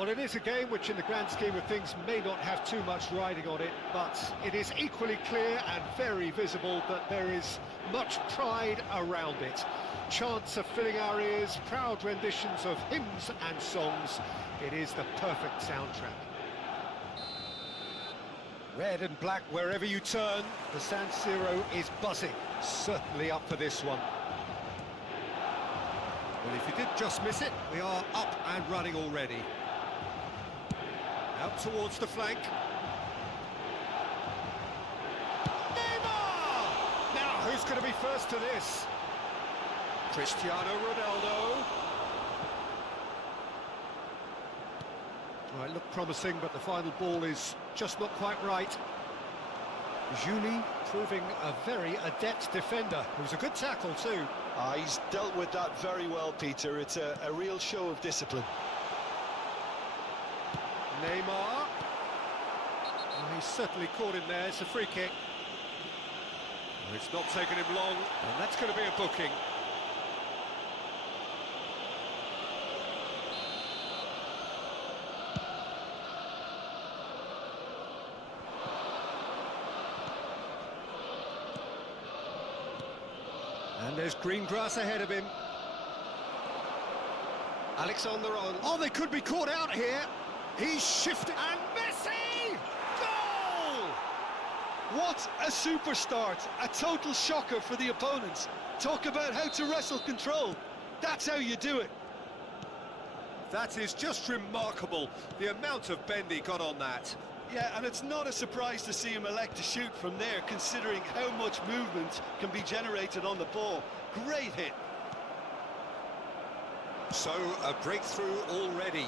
Well, it is a game which in the grand scheme of things may not have too much riding on it, but it is equally clear and very visible that there is much pride around it. Chants are filling our ears, proud renditions of hymns and songs. It is the perfect soundtrack. Red and black wherever you turn, the San Siro is buzzing. Certainly up for this one. Well, if you did just miss it, we are up and running already. Out towards the flank. Neymar! Now, who's going to be first to this? Cristiano Ronaldo. Well, it looked promising, but the final ball is just not quite right. Juli proving a very adept defender. It was a good tackle too. He's dealt with that very well, Peter. It's a real show of discipline. Neymar. Well, he's certainly caught in there. It's a free kick. Well, it's not taken him long, and that's going to be a booking. And there's green grass ahead of him. Alexander on. Oh, they could be caught out here. He's shifted. And Messi! Goal! What a super start. A total shocker for the opponents. Talk about how to wrestle control. That's how you do it. That is just remarkable, the amount of bend he got on that. Yeah, and it's not a surprise to see him elect to shoot from there, considering how much movement can be generated on the ball. Great hit. So, a breakthrough already.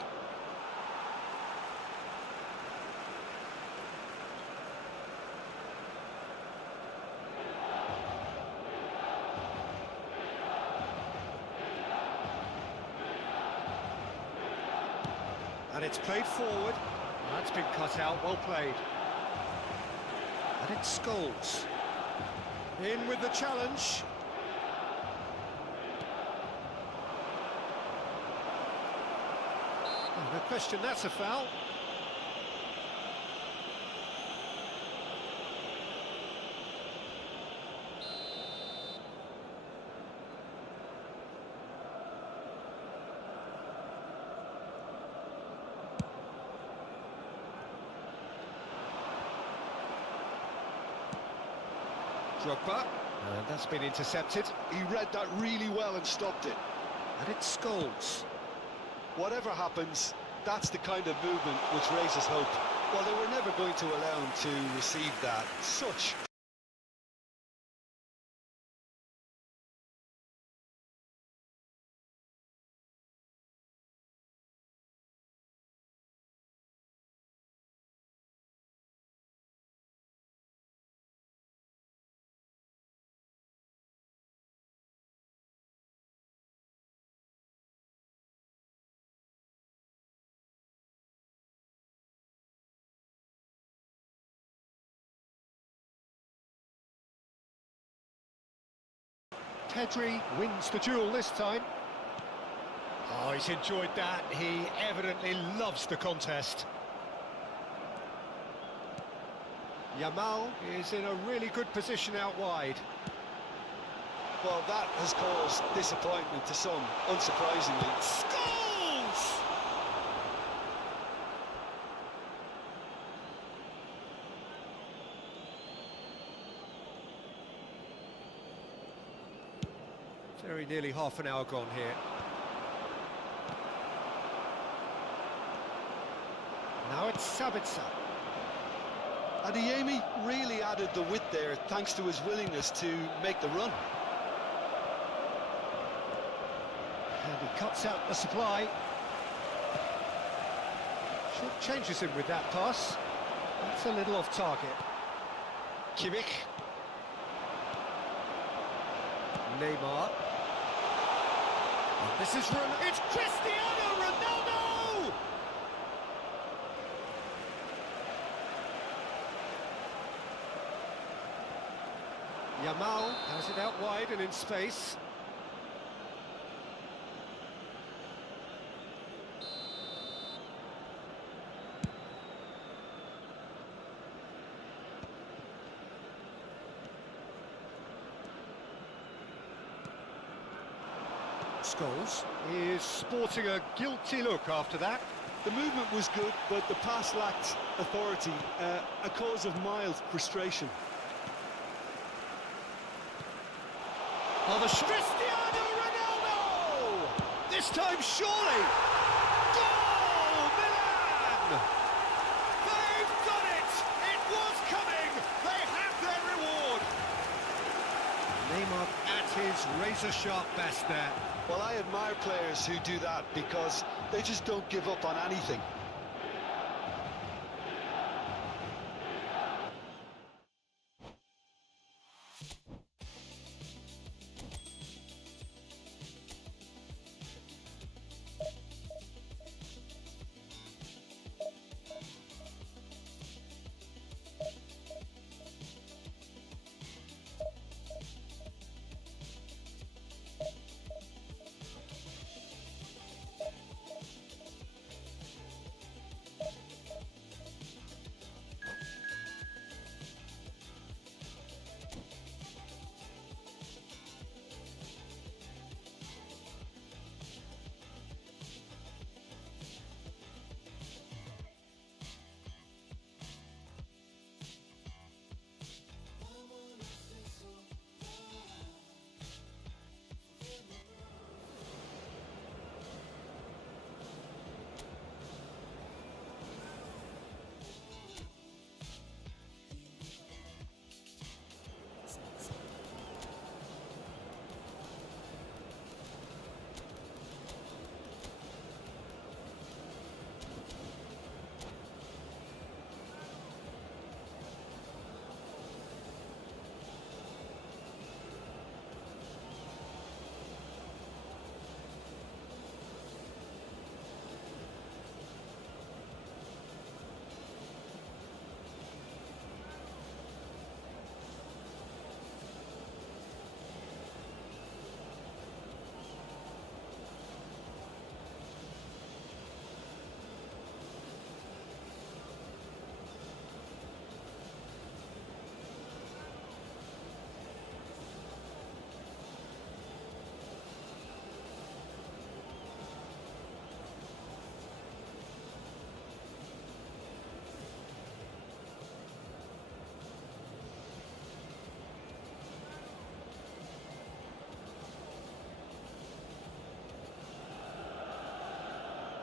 And it's played forward. That's been cut out, well played. And it's Scholes. In with the challenge. Oh, no question, that's a foul. Drogba, and that's been intercepted. He read that really well and stopped it. And it's Scholes. Whatever happens, that's the kind of movement which raises hope. Well, they were never going to allow him to receive that. Such... Pedri wins the duel this time. Oh, he's enjoyed that. He evidently loves the contest. Yamal is in a really good position out wide. Well, that has caused disappointment to some, unsurprisingly. Scholes! Very nearly half an hour gone here. Now it's Sabitzer. Adeyemi really added the width there thanks to his willingness to make the run. And he cuts out the supply. Short changes him with that pass. That's a little off target. Kimmich. Neymar. This is it's Cristiano Ronaldo! Yamal has it out wide and in space. Scholes is sporting a guilty look after that. The movement was good, but the pass lacked authority, a cause of mild frustration. Oh, the Cristiano Ronaldo! This time, surely! Goal, Milan! They've done it! It was coming! They have their reward! Neymar at his razor-sharp best there. Well, I admire players who do that because they just don't give up on anything.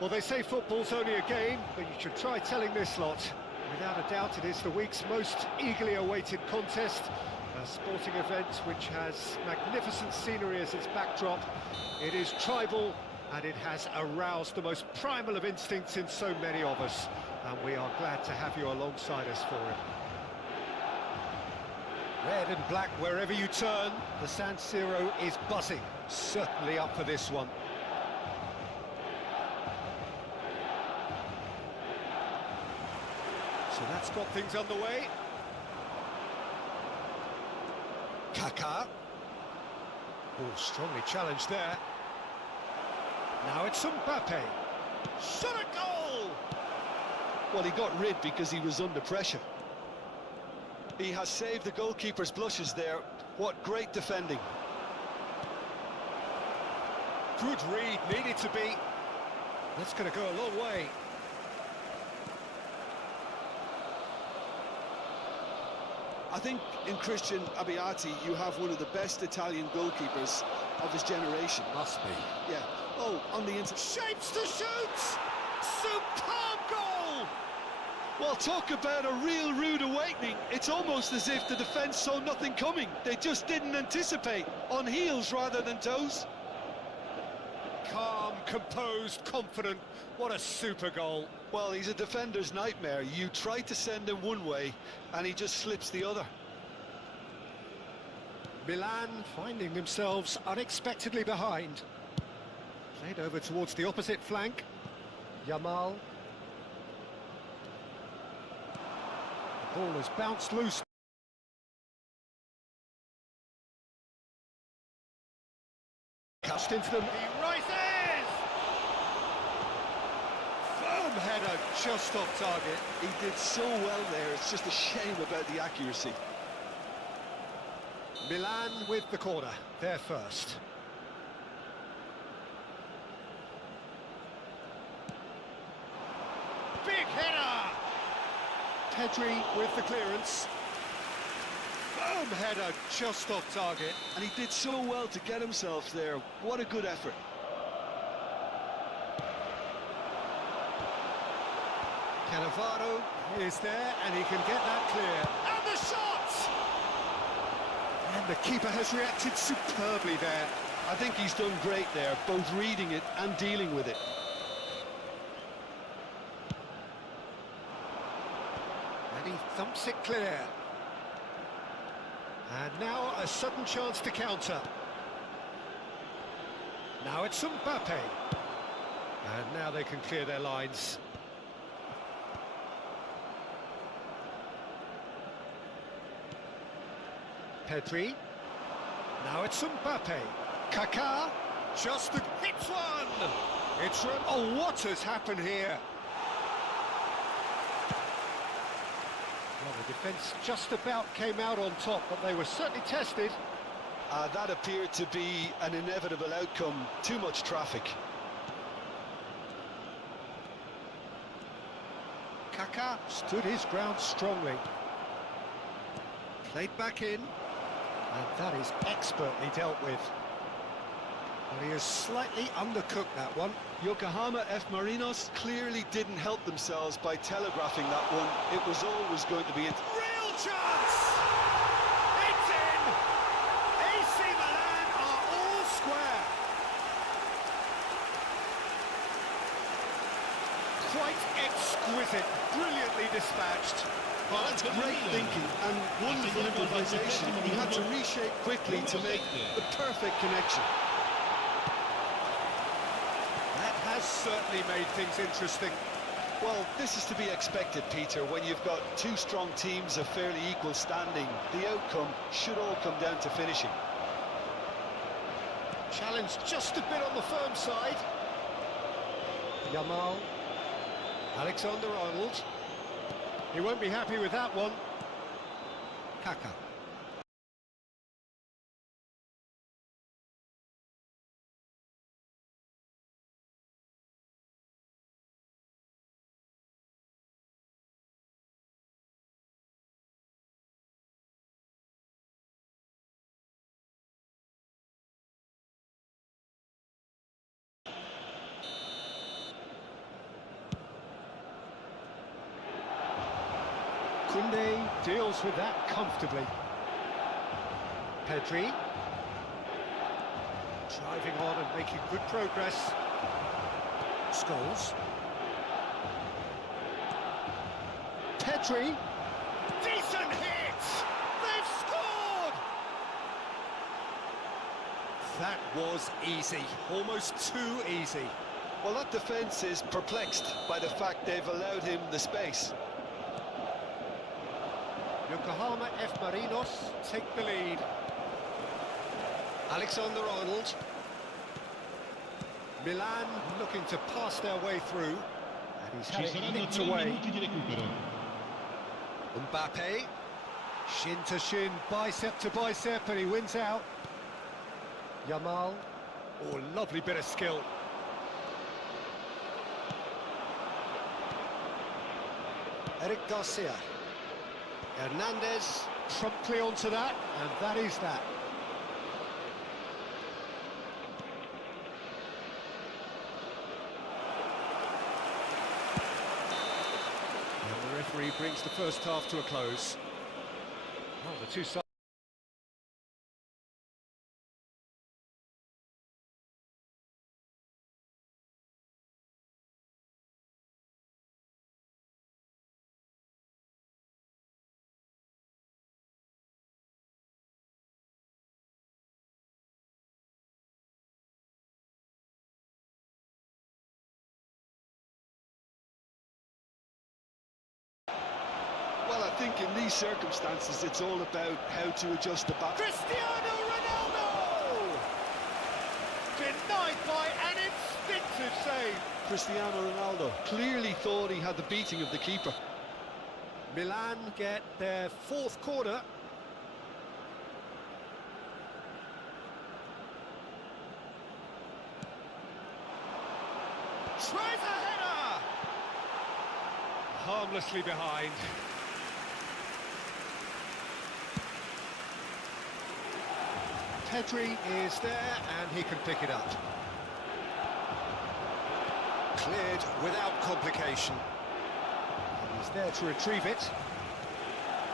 Well, they say football's only a game, but you should try telling this lot. Without a doubt, it is the week's most eagerly awaited contest. A sporting event which has magnificent scenery as its backdrop. It is tribal, and it has aroused the most primal of instincts in so many of us. And we are glad to have you alongside us for it. Red and black wherever you turn, the San Siro is buzzing. Certainly up for this one. So that's got things underway. Kaká. Oh, strongly challenged there. Now it's Mbappe. Shot a goal! Well, he got rid because he was under pressure. He has saved the goalkeeper's blushes there. What great defending. Good read, needed to be. That's going to go a long way. I think in Christian Abbiati you have one of the best Italian goalkeepers of his generation. Must be. Yeah. Oh, on the inside. Shapes to shoot! Superb goal! Well, talk about a real rude awakening. It's almost as if the defence saw nothing coming. They just didn't anticipate. On heels rather than toes. Calm, composed, confident. What a super goal. Well, he's a defender's nightmare. You try to send him one way, and he just slips the other. Milan finding themselves unexpectedly behind. Played over towards the opposite flank. Yamal. The ball has bounced loose. Cast into them. He rises! Firm header just off target. He did so well there. It's just a shame about the accuracy. Milan with the corner. They're first. Pedri with the clearance. Firm header just off target. And he did so well to get himself there. What a good effort. Cannavaro is there, and he can get that clear. And the shot! And the keeper has reacted superbly there. I think he's done great there, both reading it and dealing with it. And he thumps it clear. And now a sudden chance to counter. Now it's Mbappe. And now they can clear their lines. Pedri. Now it's Mbappe. Kaká. Just hits one. It's run. Oh, what has happened here? Well, the defence just about came out on top, but they were certainly tested. That appeared to be an inevitable outcome. Too much traffic. Kaká stood his ground strongly. Played back in. And that is expertly dealt with. But he has slightly undercooked that one. Yokohama F. Marinos clearly didn't help themselves by telegraphing that one. It was always going to be a real chance! It's in! AC Milan are all square. Quite exquisite, brilliantly dispatched. Well, that's great thinking and wonderful improvisation. He had to reshape quickly to make the perfect connection. That has certainly made things interesting. Well, this is to be expected, Peter, when you've got two strong teams of fairly equal standing. The outcome should all come down to finishing. Challenge just a bit on the firm side. Yamal. Alexander-Arnold. He won't be happy with that one. Kaká. Koundé deals with that comfortably. Pedri. Driving on and making good progress. Scholes. Pedri. Decent hit! They've scored! That was easy. Almost too easy. Well, that defence is perplexed by the fact they've allowed him the space. Yokohama F. Marinos take the lead. Alexander-Arnold. Milan looking to pass their way through. And he's had it nicked away. Mbappe. Shin to shin, bicep to bicep, and he wins out. Yamal. Oh, lovely bit of skill. Eric Garcia. Hernandez promptly onto that, and that is that. And the referee brings the first half to a close. Well, the two sides. Well, I think in these circumstances, it's all about how to adjust the back. Cristiano Ronaldo! Denied by an instinctive save. Cristiano Ronaldo clearly thought he had the beating of the keeper. Milan get their fourth corner. Tries a header! Harmlessly behind. Pedri is there, and he can pick it up. Cleared without complication. He's there to retrieve it.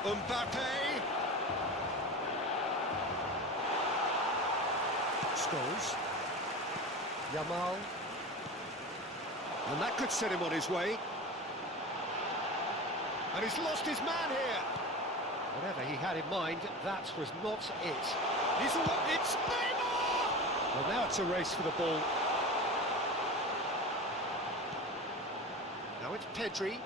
Mbappe! Scholes. Yamal. And that could set him on his way. And he's lost his man here. Whatever he had in mind, that was not it. It's Neymar! Well, now it's a race for the ball. Now it's Pedri.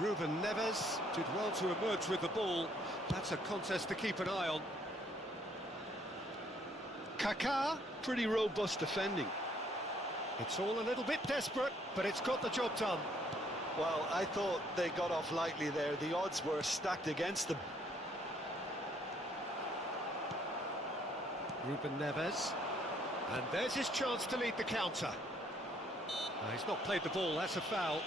Ruben Neves did well to emerge with the ball. That's a contest to keep an eye on. Kaká, pretty robust defending. It's all a little bit desperate, but it's got the job done. Well, I thought they got off lightly there. The odds were stacked against them. Ruben Neves. And there's his chance to lead the counter. He's not played the ball, that's a foul.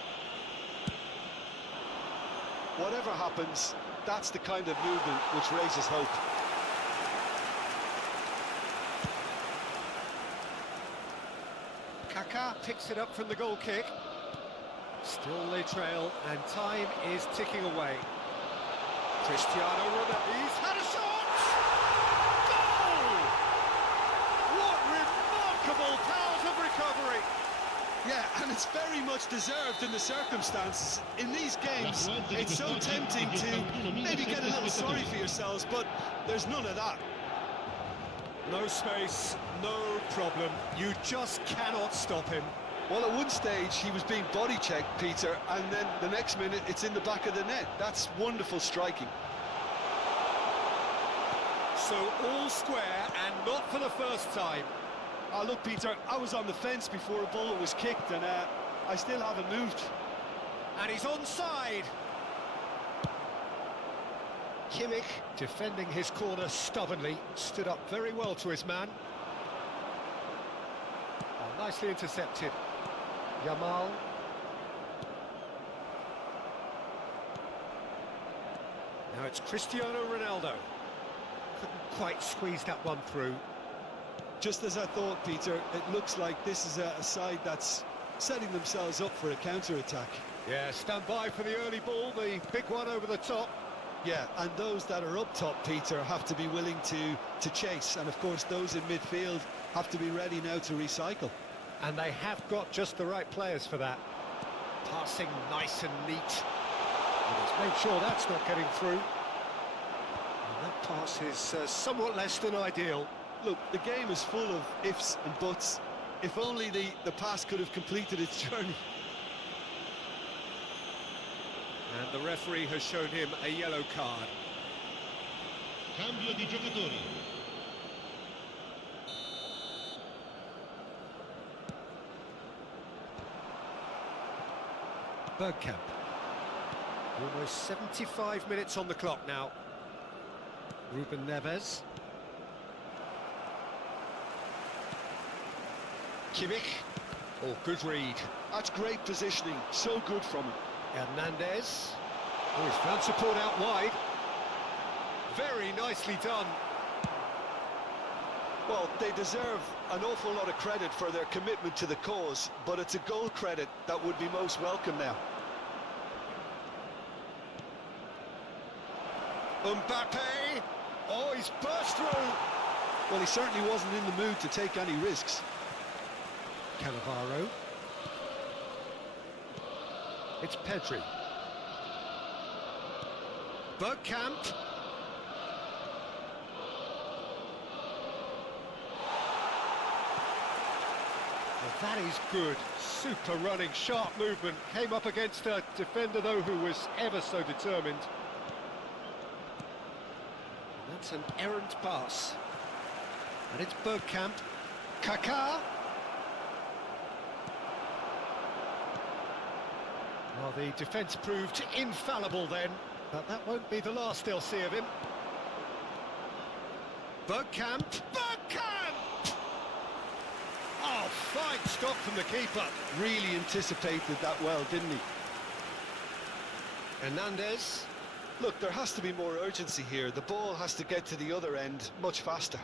Whatever happens, that's the kind of movement which raises hope. Kaká picks it up from the goal kick. Still they trail, and time is ticking away. Cristiano Ronaldo, he's had a shot! Goal! What remarkable powers of recovery! Yeah, and it's very much deserved in the circumstances. In these games, it's so tempting to maybe get a little sorry for yourselves, but there's none of that. No space, no problem. You just cannot stop him. Well, at one stage, he was being body-checked, Peter, and then the next minute, it's in the back of the net. That's wonderful striking. So all square, and not for the first time. Oh, look, Peter, I was on the fence before a bullet was kicked, and I still haven't moved. And he's onside. Kimmich, defending his corner stubbornly, stood up very well to his man. Oh, nicely intercepted. Yamal. Now it's Cristiano Ronaldo. Couldn't quite squeeze that one through. Just as I thought, Peter, it looks like this is a side that's setting themselves up for a counter-attack. Yeah, stand by for the early ball, the big one over the top. Yeah, and those that are up top, Peter, have to be willing to chase. And, of course, those in midfield have to be ready now to recycle. And they have got just the right players for that. Passing nice and neat. And he's made sure that's not getting through. And that pass is somewhat less than ideal. Look, the game is full of ifs and buts. If only the pass could have completed its journey. And the referee has shown him a yellow card. Cambio di giocatori. Bergkamp. Almost 75 minutes on the clock now. Ruben Neves. Kimmich. Oh, good read. That's great positioning. So good from him. Hernandez. Oh, he's found support out wide. Very nicely done. Well, they deserve an awful lot of credit for their commitment to the cause, but it's a goal credit that would be most welcome now. Mbappe. Oh, he's burst through. Well, he certainly wasn't in the mood to take any risks. Cannavaro. It's Pedri. Bergkamp. Well, that is good. Super running, sharp movement. Came up against a defender, though, who was ever so determined. And that's an errant pass. And it's Bergkamp. Kaká. Well, the defence proved infallible then, but that won't be the last they'll see of him. Bergkamp. Bergkamp! Oh, fine stop from the keeper. Really anticipated that well, didn't he? Hernandez. Look, there has to be more urgency here. The ball has to get to the other end much faster.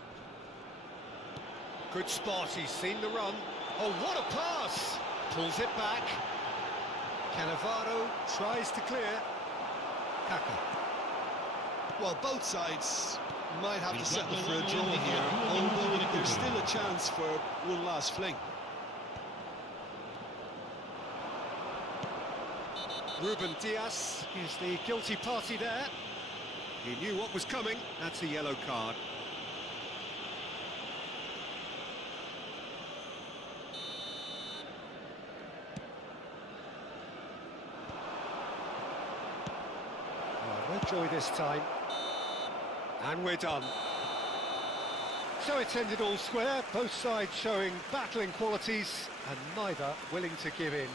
Good spot, he's seen the run. Oh, what a pass! Pulls it back. Cannavaro tries to clear. Kaka. Well, both sides might have to settle for a draw here, although there's still a chance for one last fling. Ruben Diaz is the guilty party there. He knew what was coming. That's a yellow card. No joy this time. And we're done. So it's ended all square, both sides showing battling qualities and neither willing to give in.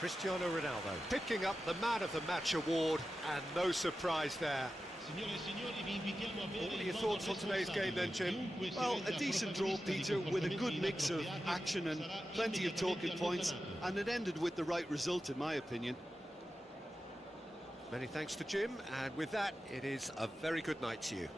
Cristiano Ronaldo picking up the Man of the Match award, and no surprise there. What are your thoughts on today's game then, Jim? Well, a decent draw, Peter, with a good mix of action and plenty of talking points, and it ended with the right result, in my opinion. Many thanks to Jim, and with that, it is a very good night to you.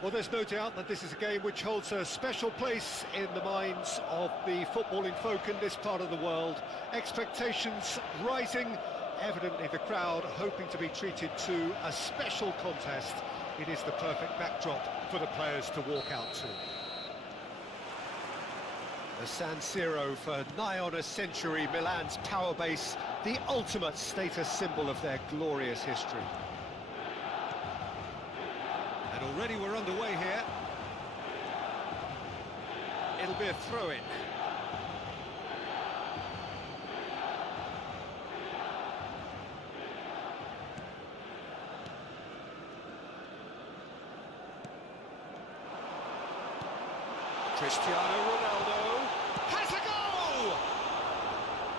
Well, there's no doubt that this is a game which holds a special place in the minds of the footballing folk in this part of the world. Expectations rising, evidently the crowd hoping to be treated to a special contest. It is the perfect backdrop for the players to walk out to. The San Siro for nigh on a century, Milan's power base, the ultimate status symbol of their glorious history. And already we're underway here. It'll be a throw-in. Cristiano Ronaldo has a goal!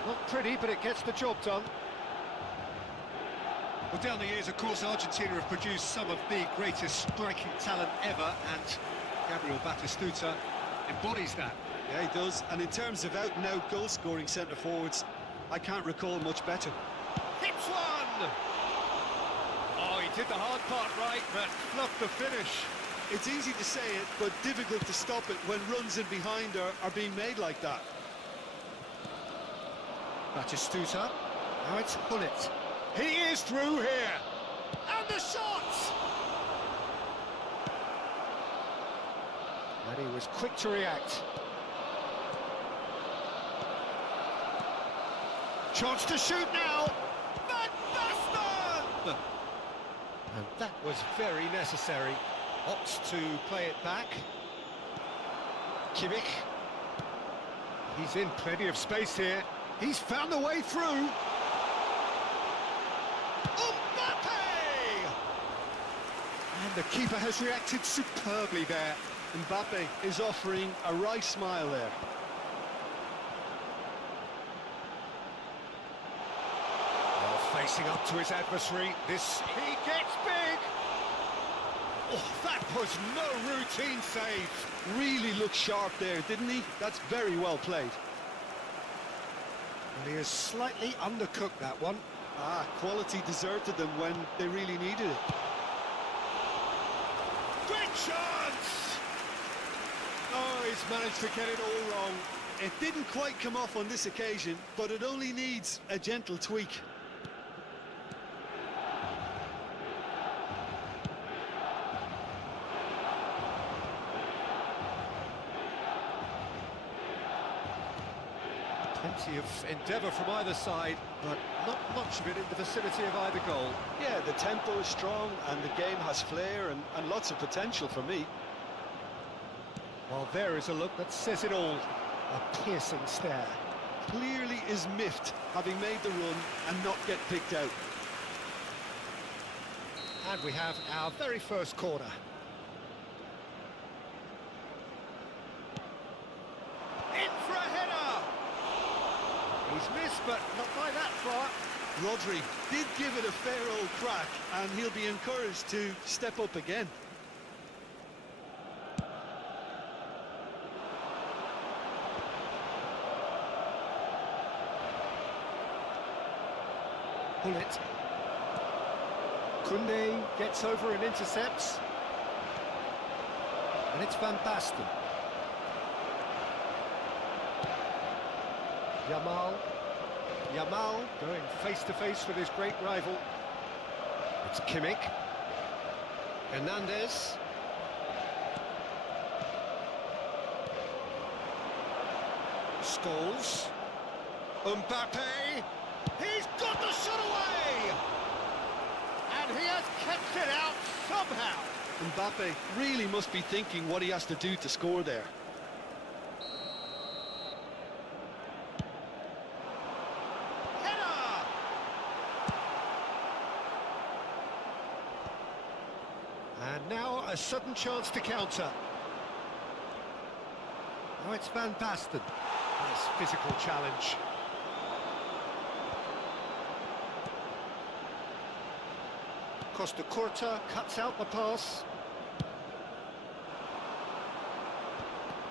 Not pretty, but it gets the job done. Well, down the years, of course, Argentina have produced some of the greatest striking talent ever, and Gabriel Batistuta embodies that. Yeah, he does. And in terms of out-and-out goal-scoring centre-forwards, I can't recall much better. Hits one! Oh, he did the hard part right, but fluffed the finish. It's easy to say it, but difficult to stop it when runs in behind are being made like that. Batistuta, now it's Hullet. He is through here! And the shot! And he was quick to react. Chance to shoot now! Van Basten! And that was very necessary. Opts to play it back. Kimmich. He's in plenty of space here. He's found a way through. Mbappe! And the keeper has reacted superbly there. Mbappe is offering a wry smile there. Well, facing up to his adversary, he gets big. Oh, that was no routine save. Really looked sharp there, didn't he? That's very well played. And he has slightly undercooked that one. Quality deserted them when they really needed it. Great chance! Oh, he's managed to get it all wrong. It didn't quite come off on this occasion, but it only needs a gentle tweak. Plenty of endeavour from either side, but not much of it in the vicinity of either goal. Yeah, the tempo is strong and the game has flair and lots of potential for me. Well, there is a look that says it all. A piercing stare. Clearly is miffed, having made the run and not get picked out. And we have our very first corner. In for a header! He's missed, but not by that far. Rodri did give it a fair old crack, and he'll be encouraged to step up again. Hullet. Koundé gets over and intercepts. And it's Van Basten. Yamal going face-to-face with his great rival. It's Kimmich. Hernandez. Scholes. Mbappe. He's got the shot away! And he has kept it out somehow. Mbappe really must be thinking what he has to do to score there. Header! And now a sudden chance to counter. Now it's Van Basten. Nice physical challenge. Costa Curta cuts out the pass.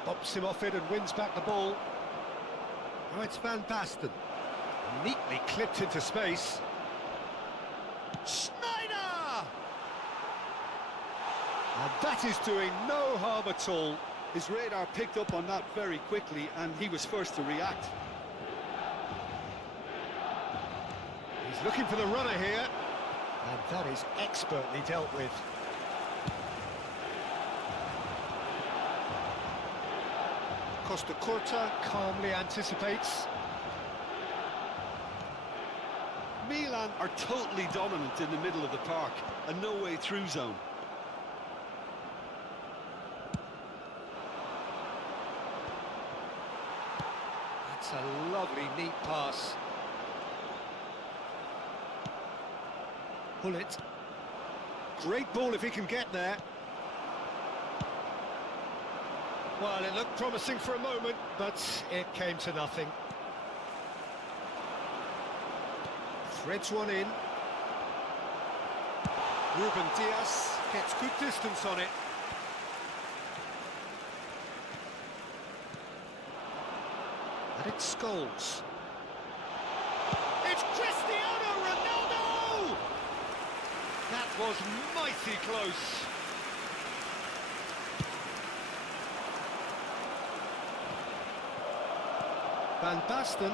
Bops him off it and wins back the ball. Now it's Van Basten. Neatly clipped into space. Schneider! And that is doing no harm at all. His radar picked up on that very quickly, and he was first to react. He's looking for the runner here. And that is expertly dealt with. Costa Curta calmly anticipates. Milan are totally dominant in the middle of the park, a no-way through zone. That's a lovely, neat pass. Pull it. Great ball if he can get there. Well, it looked promising for a moment, but it came to nothing. Threads one in. Ruben Diaz gets good distance on it. And it's Scholes. It's Cristiano Ronaldo! That was mighty close. Van Basten.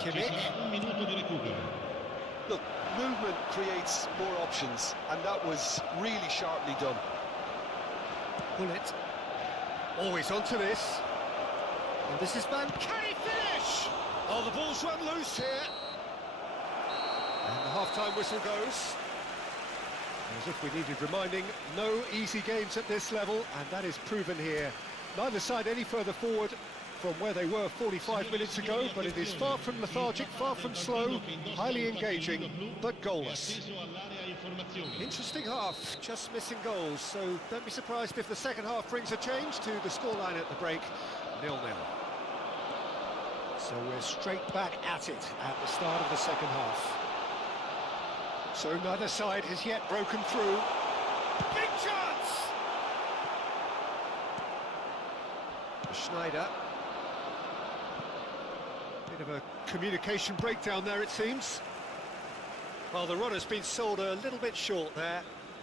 Kimmich. Look, movement creates more options, and that was really sharply done. Pull it. Always onto this. And this is Van. Can he finish? Oh, the ball's run loose here. And the half-time whistle goes. As if we needed reminding, no easy games at this level, and that is proven here. Neither side any further forward from where they were 45 minutes ago, but it is far from lethargic, far from slow, highly engaging, but goalless. Interesting half, just missing goals, so don't be surprised if the second half brings a change to the scoreline at the break, 0-0. So we're straight back at it at the start of the second half. So neither side has yet broken through. Big chance! Schneider. Bit of a communication breakdown there, it seems. Well, the runner's been sold a little bit short there.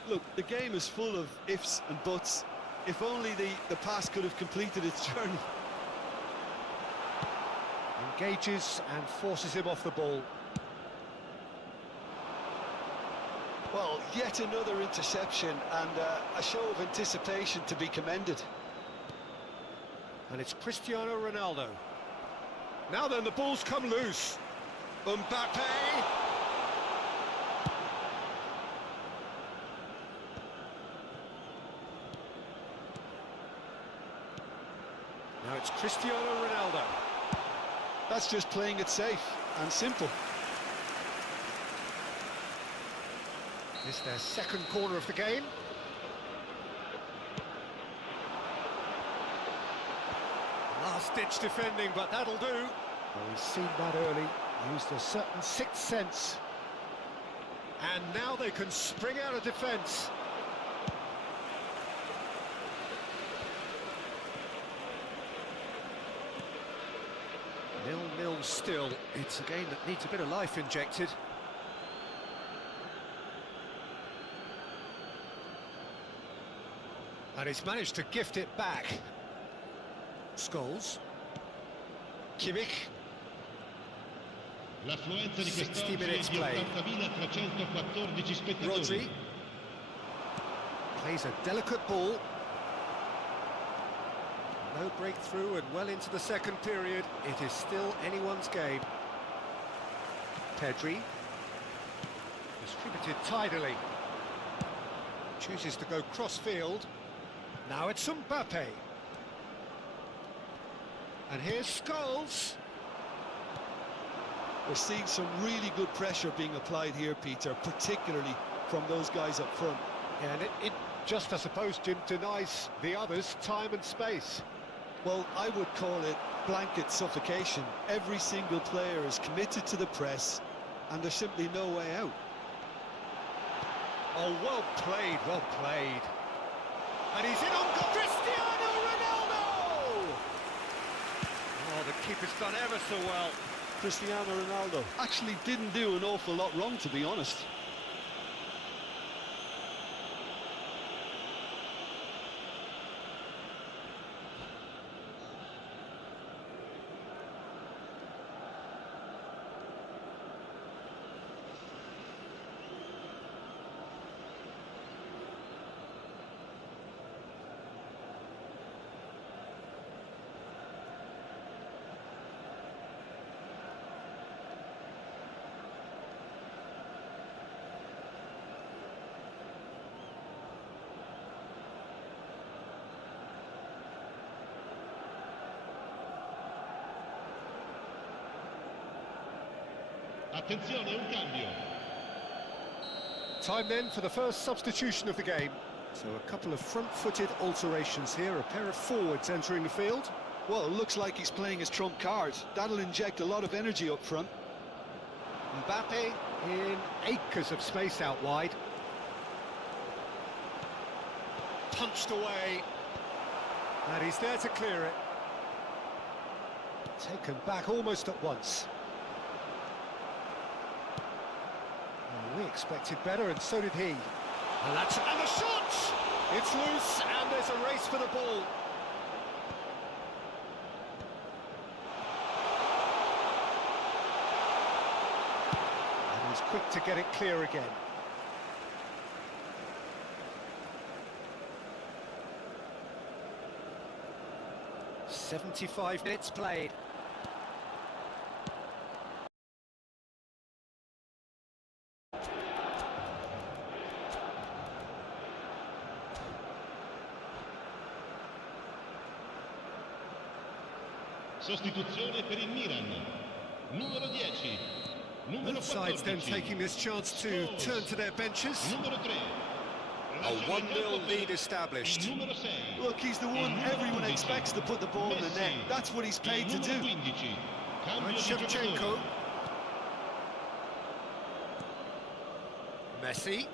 Look, the game is full of ifs and buts. If only the pass could have completed its journey. Engages and forces him off the ball. Well, yet another interception and a show of anticipation to be commended. And it's Cristiano Ronaldo. Now then, the ball's come loose. Mbappe. Now it's Cristiano Ronaldo. That's just playing it safe and simple. It's their second corner of the game. Last-ditch defending, but that'll do. Well, we've seen that early, used a certain sixth sense. And now they can spring out of defence. Nil-nil still. It's a game that needs a bit of life injected. And he's managed to gift it back. Scholes. Kimmich. 60 minutes play. Rodri. Plays a delicate ball. No breakthrough and well into the second period. It is still anyone's game. Pedri. Distributed tidily. Chooses to go cross-field. Now it's Mbappe. And here's Scholes. We're seeing some really good pressure being applied here, Peter, particularly from those guys up front. Yeah, and it just, I suppose, Jim, denies the others time and space. Well, I would call it blanket suffocation. Every single player is committed to the press, and there's simply no way out. Oh, well played, well played. And he's in on Cristiano Ronaldo! Oh, the keeper's done ever so well. Cristiano Ronaldo actually didn't do an awful lot wrong, to be honest. Attenzione, un cambio. Time then for the first substitution of the game. So a couple of front-footed alterations here, a pair of forwards entering the field. Well, it looks like he's playing his trump card. That'll inject a lot of energy up front. Mbappe in acres of space out wide. Punched away. And he's there to clear it. Taken back almost at once. Well, we expected better, and so did he. And the shot! It's loose, and there's a race for the ball. And he's quick to get it clear again. "75 minutes played." Sostituzione per il Milan. Numero 10. Numero Both sides then 14. taking this chance to turn to their benches. Numero 3. A 1-0 lead established. Numero 6. Look, he's the one everyone expects to put the ball in the net. That's what he's paid to do. 15. Cambio And di Shevchenko. giocatore. Messi.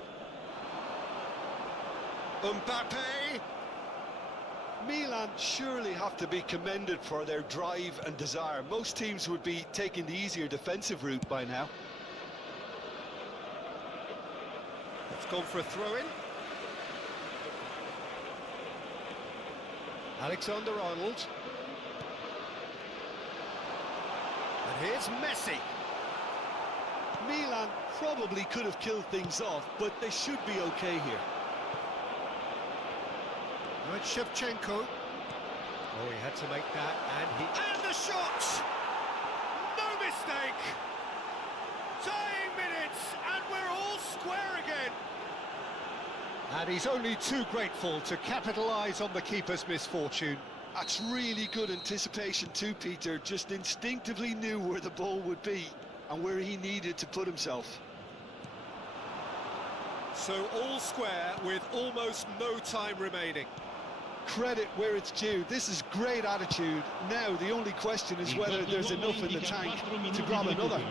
Mbappe. Milan surely have to be commended for their drive and desire. Most teams would be taking the easier defensive route by now. It's gone for a throw-in. Alexander-Arnold. And here's Messi. Milan probably could have killed things off, but they should be okay here. Right, Shevchenko. Oh, he had to make that, and the shot! No mistake! Tying minutes, and we're all square again. And he's only too grateful to capitalise on the keeper's misfortune. That's really good anticipation too, Peter. Just instinctively knew where the ball would be and where he needed to put himself. So all square with almost no time remaining. Credit where it's due. This is great attitude. Now the only question is whether there's enough in the tank to grab another.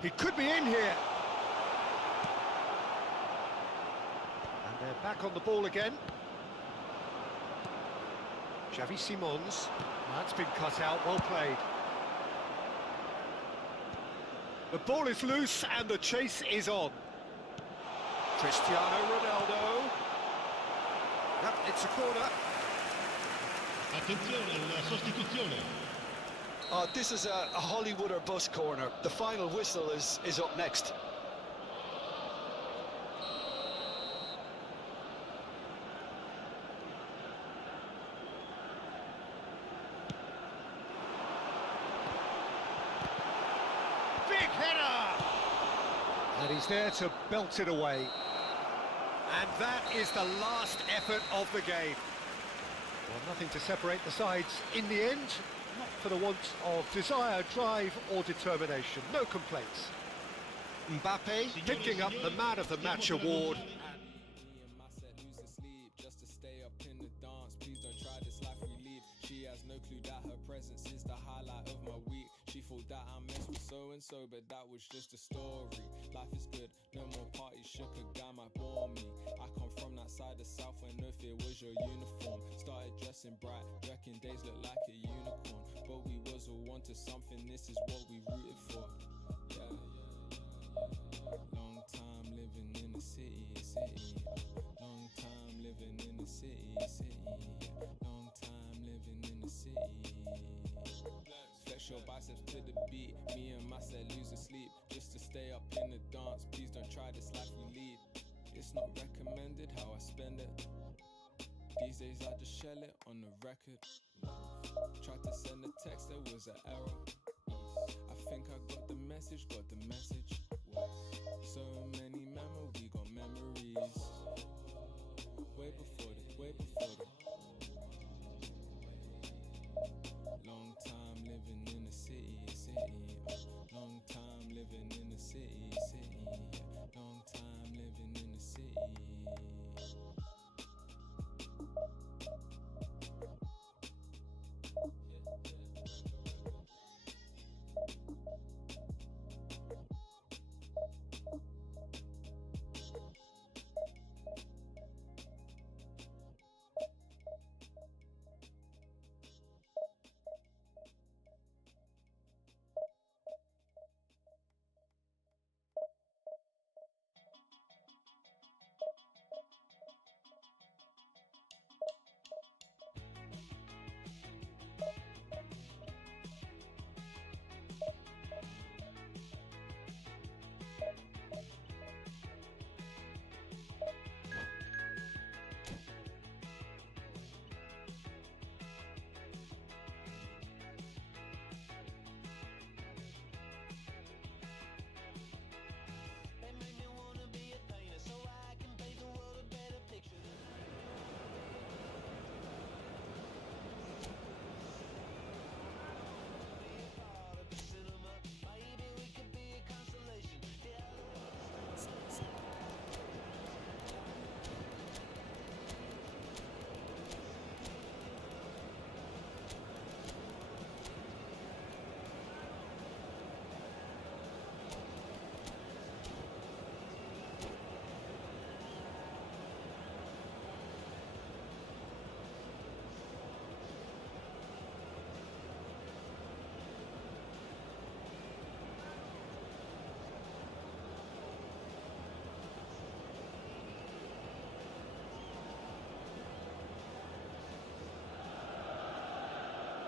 He could be in here. And they're back on the ball again. Xavi Simons. That's been cut out, well played. The ball is loose and the chase is on. Cristiano Ronaldo. Yep, it's a corner. Attenzione, la sostituzione. This is a Hollywood or bust corner. The final whistle is up next. Big header! And he's there to belt it away. And that is the last effort of the game. Well, nothing to separate the sides in the end, not for the want of desire, drive or determination. No complaints. Mbappe picking up the Man of the Match award. She has no clue that her presence is the highlight of my week. She thought that I messed with so-and-so, but that was just a story. Life is good, no more parties, shook a guy might bore me. I come from that side of South where no fear was your uniform. Started dressing bright, reckon days look like a unicorn. But we was all wanted something, this is what we rooted for. Yeah. Long time living in the city. Long time living in the city. Long time living in the city. Flex your biceps to the beat. Me and my set losing sleep just to stay up in the dance. Please don't try this life we lead. It's not recommended how I spend it. These days I just shell it on the record. Tried to send a text, there was an error. I think I got the message. So many memories, we got memories. Way before the long time living in the city.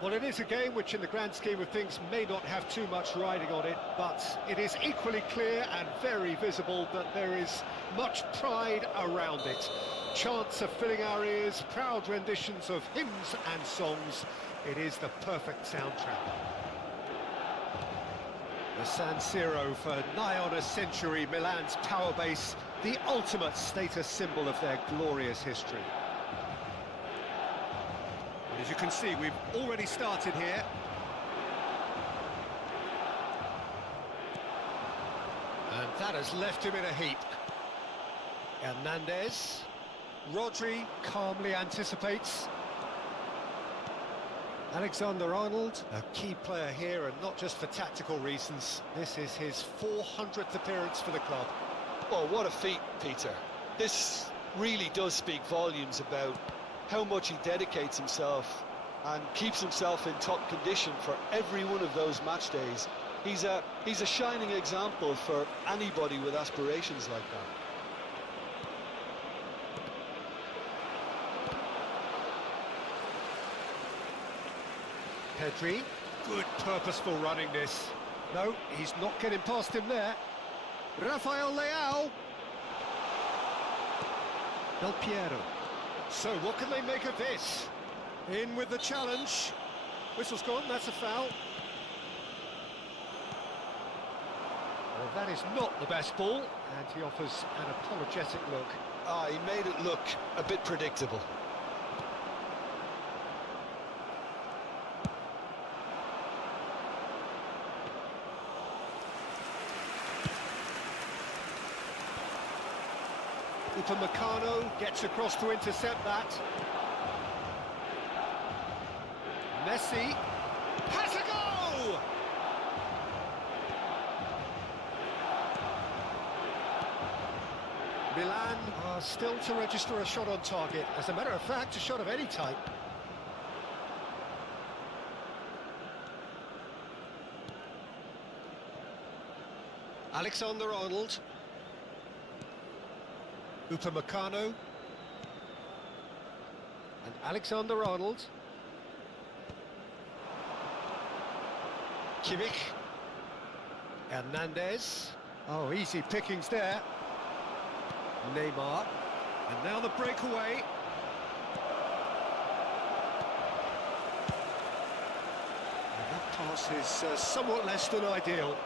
Well, it is a game which in the grand scheme of things may not have too much riding on it, but it is equally clear and very visible that there is much pride around it. Chants are filling our ears, proud renditions of hymns and songs. It is the perfect soundtrack. The San Siro for nigh on a century, Milan's power base, the ultimate status symbol of their glorious history. And as you can see, we've already started here. And that has left him in a heap. Hernandez. Rodri calmly anticipates. Alexander-Arnold, a key player here, and not just for tactical reasons. This is his 400th appearance for the club. Well, what a feat, Peter. This really does speak volumes about how much he dedicates himself and keeps himself in top condition for every one of those match days. He's a shining example for anybody with aspirations like that. Pedri, good purposeful running this. No, he's not getting past him there. Rafael Leao. Del Piero. So what can they make of this? In with the challenge. Whistle's gone, that's a foul. Well, that is not the best ball, and he offers an apologetic look. He made it look a bit predictable. Upamecano gets across to intercept that. Messi has a go! Milan are still to register a shot on target. As a matter of fact, a shot of any type. Alexander-Arnold. Upamecano. And Alexander-Arnold. Kimmich. Hernandez. Oh, easy pickings there. Neymar. And now the breakaway. And that pass is somewhat less than ideal.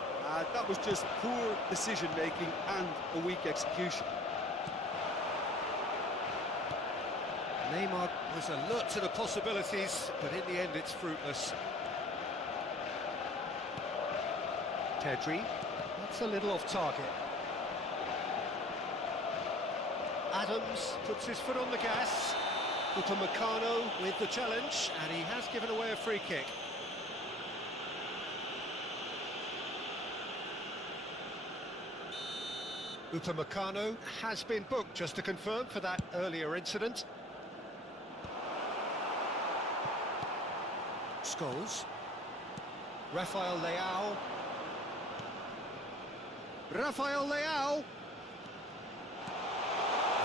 That was just poor decision-making and a weak execution. Neymar was alert to the possibilities, but in the end it's fruitless. Pedri, that's a little off target. Adams puts his foot on the gas. Upamecano with the challenge, and he has given away a free kick. Upamecano has been booked, just to confirm, for that earlier incident. Scholes. Rafael Leao. Rafael Leao.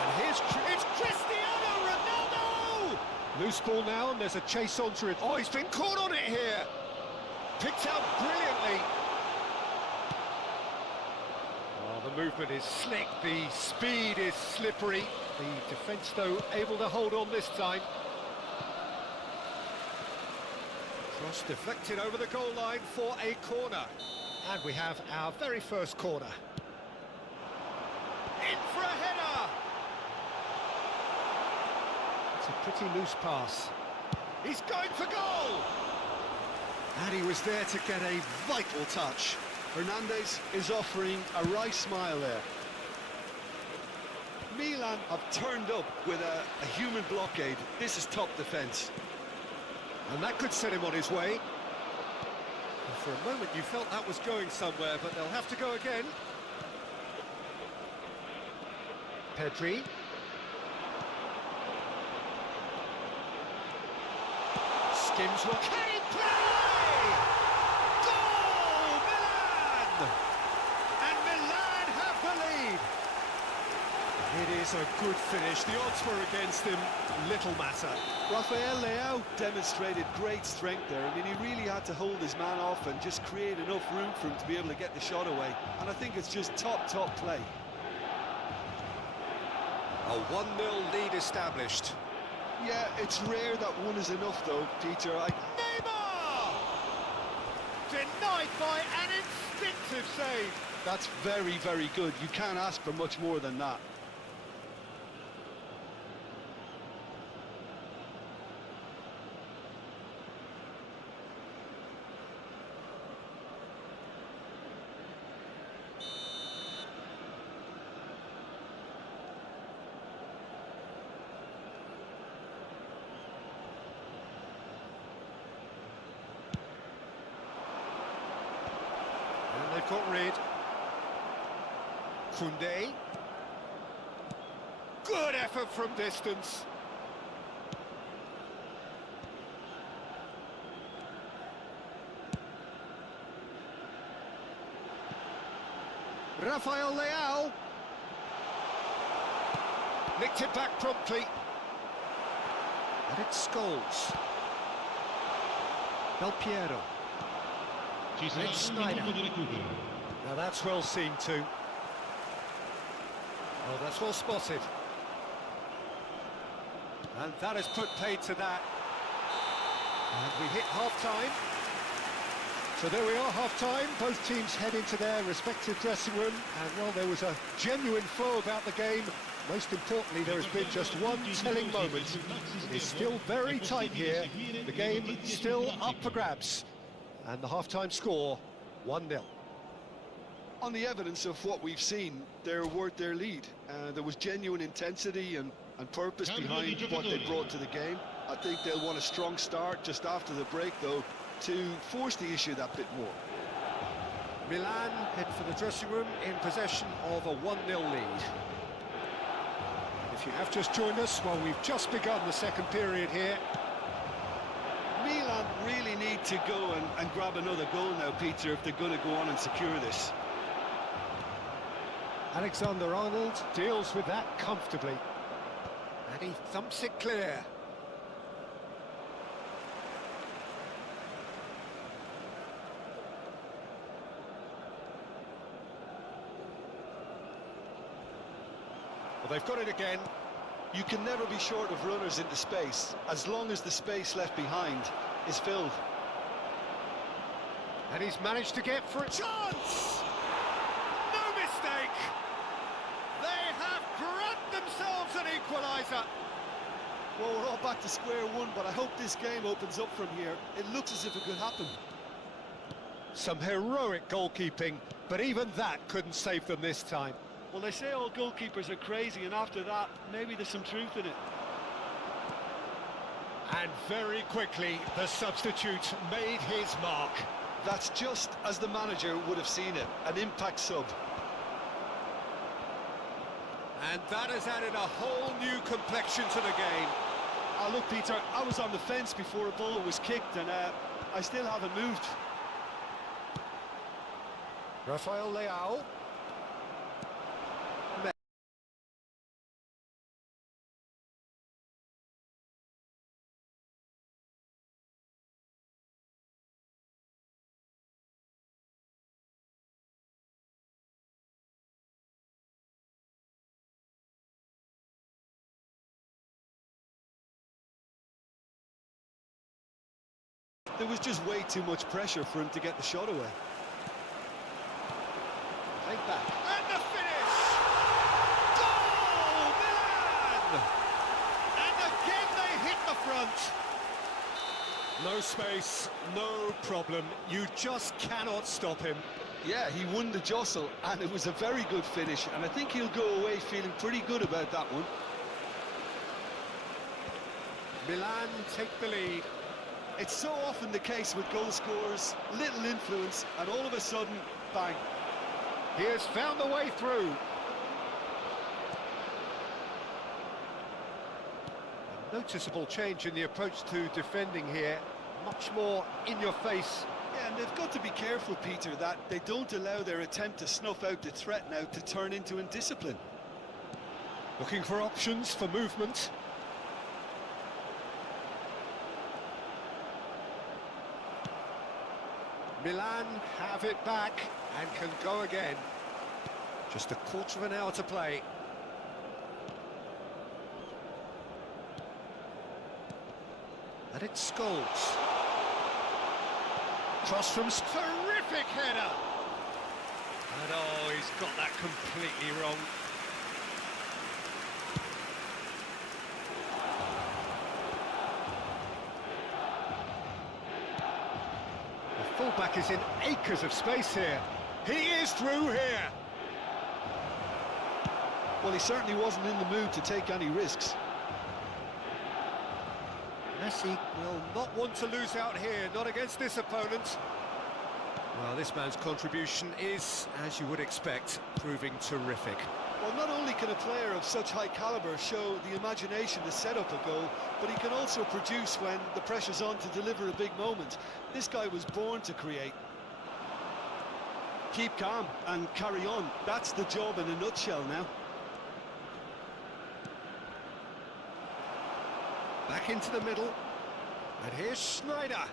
And it's Cristiano Ronaldo! Loose ball now, and there's a chase onto it. Oh, he's been caught on it here. Picked out brilliantly. Oh, the movement is slick, the speed is slippery. The defence, though, able to hold on this time. Cross deflected over the goal line for a corner. And we have our very first corner. In for a header! It's a pretty loose pass. He's going for goal! And he was there to get a vital touch. Hernandez is offering a wry smile there. Milan have turned up with a human blockade. This is top defence. And that could set him on his way. And for a moment you felt that was going somewhere, but they'll have to go again. Pedri. Skims one. Can he play? Goal! Milan! And Milan have the lead. It is a good finish. The odds were against him, little matter. Rafael Leao demonstrated great strength there. I mean, he really had to hold his man off and just create enough room for him to be able to get the shot away. And I think it's just top play. A 1-0 lead established. Yeah, it's rare that one is enough, though, Peter. Neymar! Denied by an instinctive save. That's very, very good. You can't ask for much more than that. And they've got rid. Koundé. Good effort from distance. Rafael Leao. Nicked it back promptly. And it's Scholes. Del Piero. Ci sarà It's un Snyder. minuto di recupero. Now that's well seen too. Oh, that's well spotted. And that has put paid to that. And we hit half-time. So there we are, half-time. Both teams head into their respective dressing room. And, well, there was a genuine flow about the game. Most importantly, there has been just one telling moment. It is still very tight here. The game still up for grabs. And the half-time score, 1-0. On the evidence of what we've seen, they're worth their lead. There was genuine intensity and purpose behind what they brought to the game. I think they'll want a strong start just after the break, though, to force the issue that bit more. Milan head for the dressing room in possession of a 1-0 lead. If you have just joined us, well, we've just begun the second period here. Milan really need to go and grab another goal now, Peter, if they're going to go on and secure this. Alexander-Arnold deals with that comfortably. And he thumps it clear. Well, they've got it again. You can never be short of runners into space, as long as the space left behind is filled. And he's managed to get for a chance! No mistake! They have grabbed themselves an equaliser. Well, we're all back to square one, but I hope this game opens up from here. It looks as if it could happen. Some heroic goalkeeping, but even that couldn't save them this time. Well, they say all goalkeepers are crazy, and after that, maybe there's some truth in it. And very quickly, the substitute made his mark. That's just as the manager would have seen it, an impact sub. And that has added a whole new complexion to the game. Look, Peter, I was on the fence before a ball was kicked, and I still haven't moved. Rafael Leao. There was just way too much pressure for him to get the shot away. Played back. And the finish! Goal! Milan! And again they hit the front. No space, no problem. You just cannot stop him. Yeah, he won the jostle, and it was a very good finish, and I think he'll go away feeling pretty good about that one. Milan take the lead. It's so often the case with goal scorers, little influence, and all of a sudden, bang. He has found the way through. A noticeable change in the approach to defending here. Much more in your face. Yeah, and they've got to be careful, Peter, that they don't allow their attempt to snuff out the threat now to turn into indiscipline. Looking for options for movement. Milan have it back and can go again. Just a quarter of an hour to play. And it's Scholes. Cross from terrific header. And oh, he's got that completely wrong. The fullback is in acres of space here. He is through here. Well, he certainly wasn't in the mood to take any risks. Messi will not want to lose out here, not against this opponent. Well, this man's contribution is, as you would expect, proving terrific. Well, not only can a player of such high calibre show the imagination to set up a goal, but he can also produce when the pressure's on to deliver a big moment. This guy was born to create. Keep calm and carry on. That's the job in a nutshell now. Back into the middle, and here's Schneider.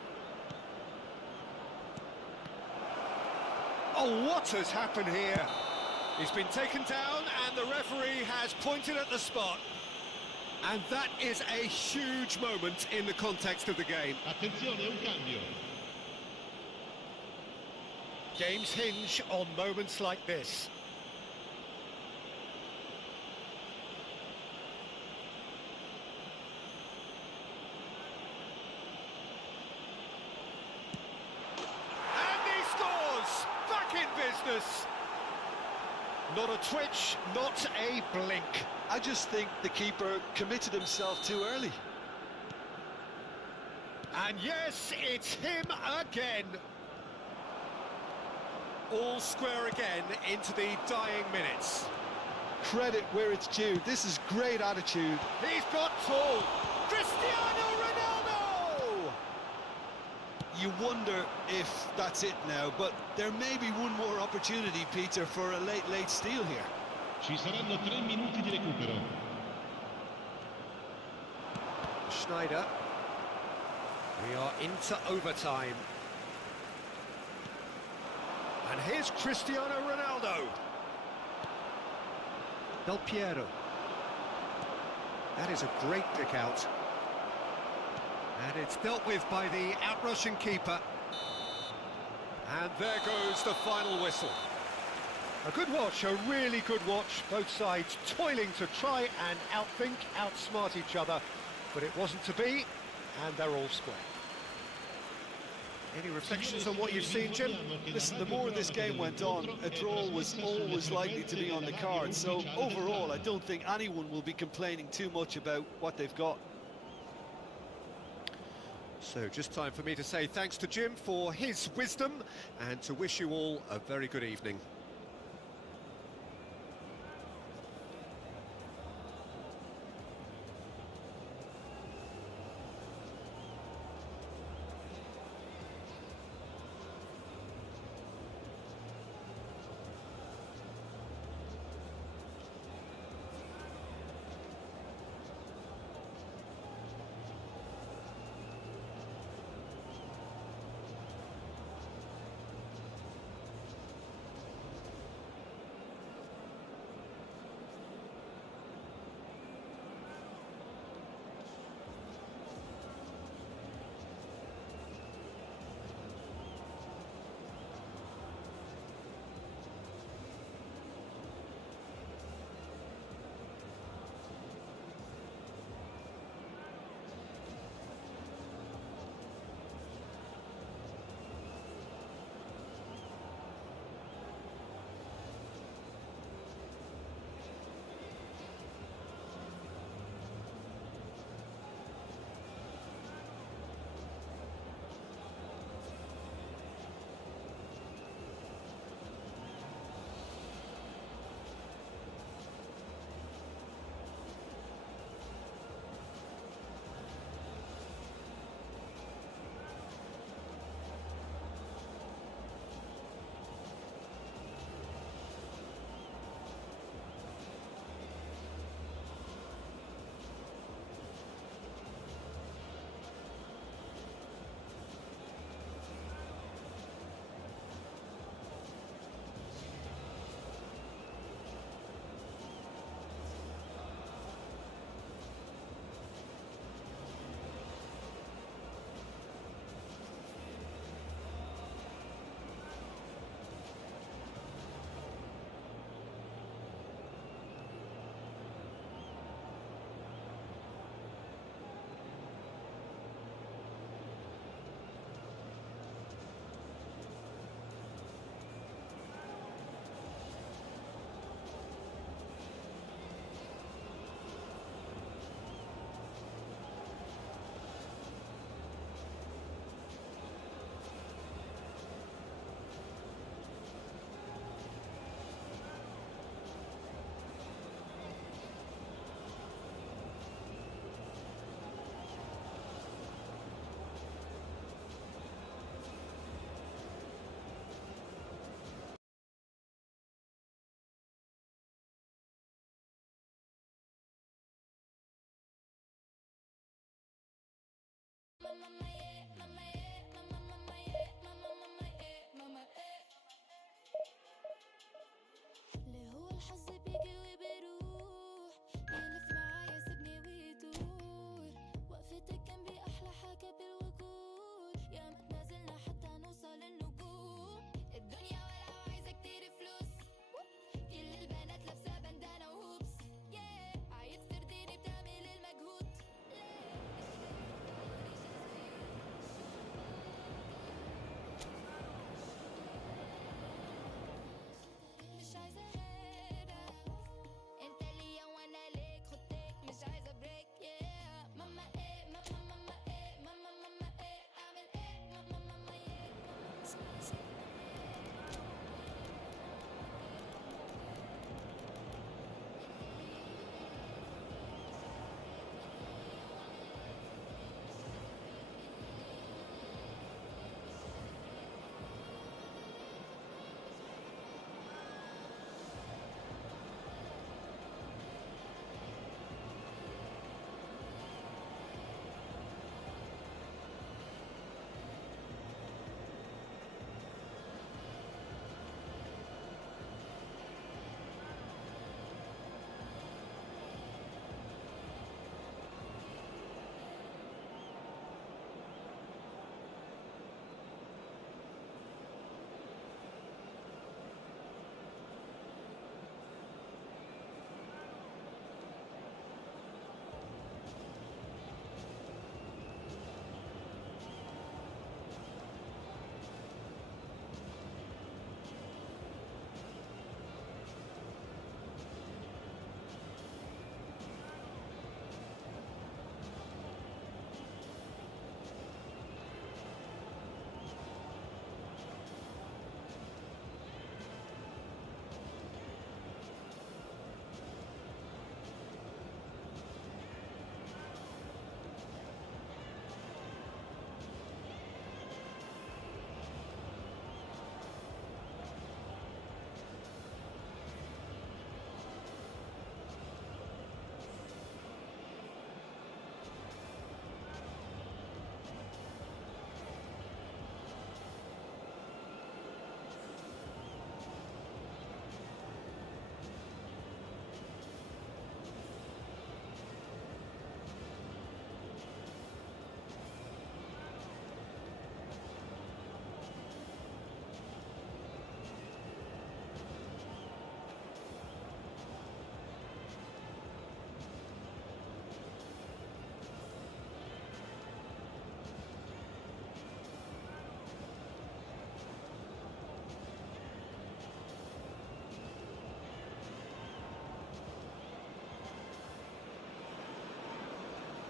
Oh, what has happened here? He's been taken down, and the referee has pointed at the spot. And that is a huge moment in the context of the game. Attenzione, un cambio. Games hinge on moments like this. Business. Not a twitch, not a blink. I just think the keeper committed himself too early. And yes, it's him again. All square again into the dying minutes. Credit where it's due. This is great attitude. He's got tall. Cristiano Ronaldo! You wonder if that's it now, but there may be one more opportunity, Peter, for a late steal here. Ci saranno 3 minuti di recupero. Schneider. We are into overtime. And here's Cristiano Ronaldo. Del Piero. That is a great pick out. And it's dealt with by the out-rushing keeper. And there goes the final whistle. A good watch, a really good watch. Both sides toiling to try and outthink, outsmart each other. But it wasn't to be, and they're all square. Any reflections on what you've seen, Jim? Listen, the more this game went on, a draw was always likely to be on the card. So overall, I don't think anyone will be complaining too much about what they've got. So just time for me to say thanks to Jim for his wisdom and to wish you all a very good evening.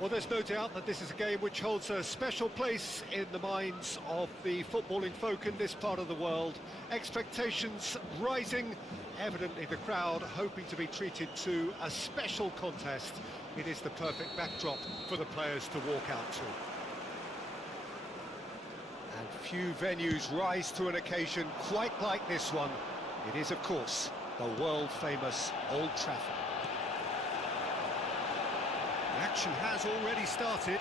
Well, there's no doubt that this is a game which holds a special place in the minds of the footballing folk in this part of the world. Expectations rising, evidently the crowd hoping to be treated to a special contest. It is the perfect backdrop for the players to walk out to. And few venues rise to an occasion quite like this one. It is, of course, the world-famous Old Trafford. The action has already started.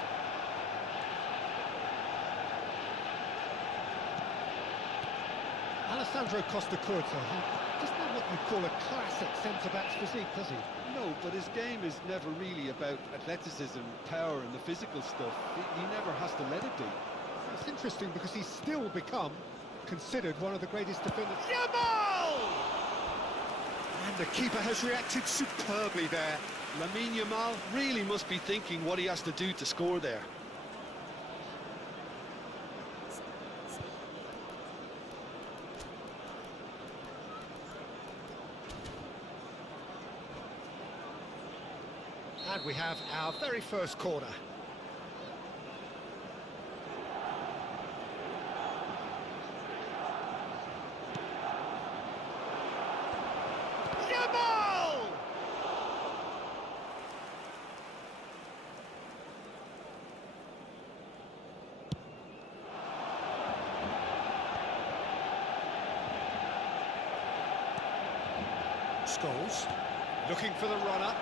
Alessandro Costacurta, he doesn't have what you call a classic centre-back's physique, does he? No, but his game is never really about athleticism, power and the physical stuff. He never has to let it be. It's interesting because he's still become considered one of the greatest defenders. Yamal! And the keeper has reacted superbly there. Lamine Yamal really must be thinking what he has to do to score there. And we have our very first corner. Yamal! Scholes, looking for the runner.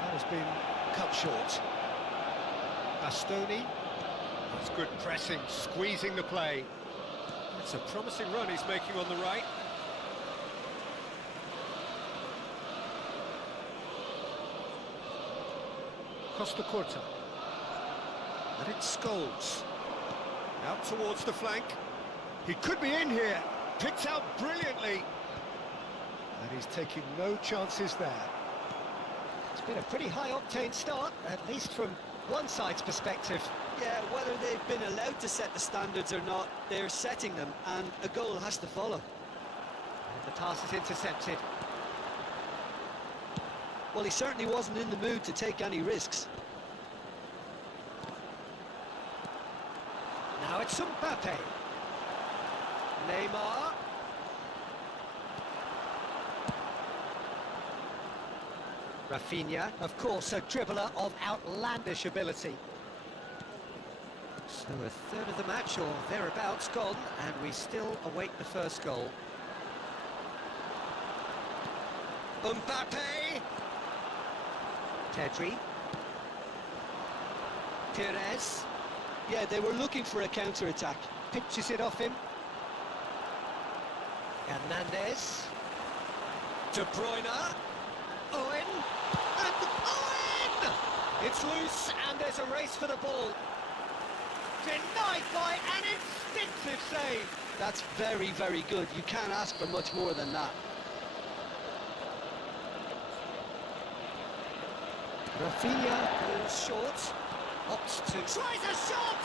That has been cut short. Bastoni, that's good pressing, squeezing the play. It's a promising run he's making on the right. Costacurta. And it's Scholes. Out towards the flank. He could be in here. Picked out brilliantly. And he's taking no chances there. It's been a pretty high-octane start, at least from one side's perspective. Yeah, whether they've been allowed to set the standards or not, they're setting them, and a goal has to follow. And the pass is intercepted. Well, he certainly wasn't in the mood to take any risks. Now it's Mbappe. Neymar. Rafinha, of course, a dribbler of outlandish ability. So a third of the match, or thereabouts, gone, and we still await the first goal. Mbappe! Pedri. Perez. Yeah, they were looking for a counter-attack. Pinches it off him. Hernandez. De Bruyne. Owen. And Owen! It's loose, and there's a race for the ball. Denied by an instinctive save. That's very, very good. You can't ask for much more than that. Rafinha goes short. Opts to tries a shot!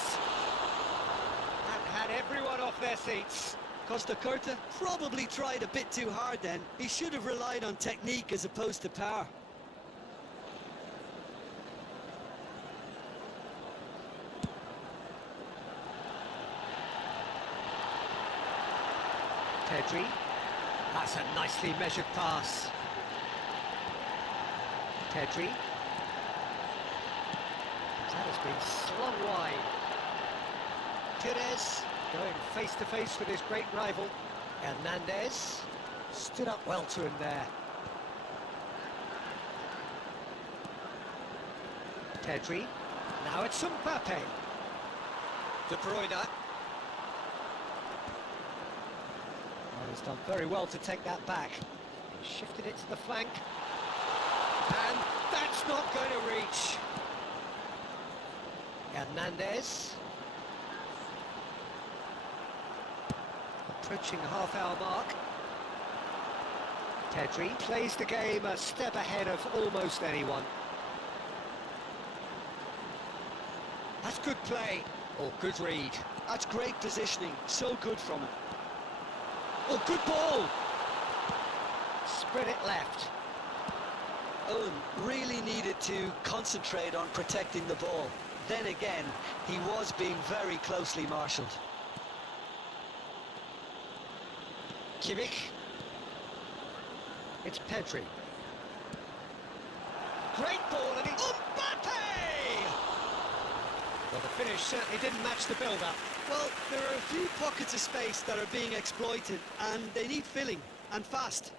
And had everyone off their seats. Costacurta probably tried a bit too hard then. He should have relied on technique as opposed to power. Pedri. That's a nicely measured pass. Pedri. That has been slung wide. Perez going face to face with his great rival. Hernandez stood up well to him there. Pedri. Now it's Mbappe. De Bruyne. Well, he's done very well to take that back. He shifted it to the flank. And that's not going to reach. Hernandez. Approaching the half-hour mark. Pedri plays the game a step ahead of almost anyone. That's good play. Or good read. That's great positioning. So good from him. Oh, good ball! Spread it left. Owen really needed to concentrate on protecting the ball. Then again, he was being very closely marshalled. Kimmich. It's Pedri. Great ball, and Mbappe! Well, the finish certainly didn't match the build-up. Well, there are a few pockets of space that are being exploited, and they need filling, and fast.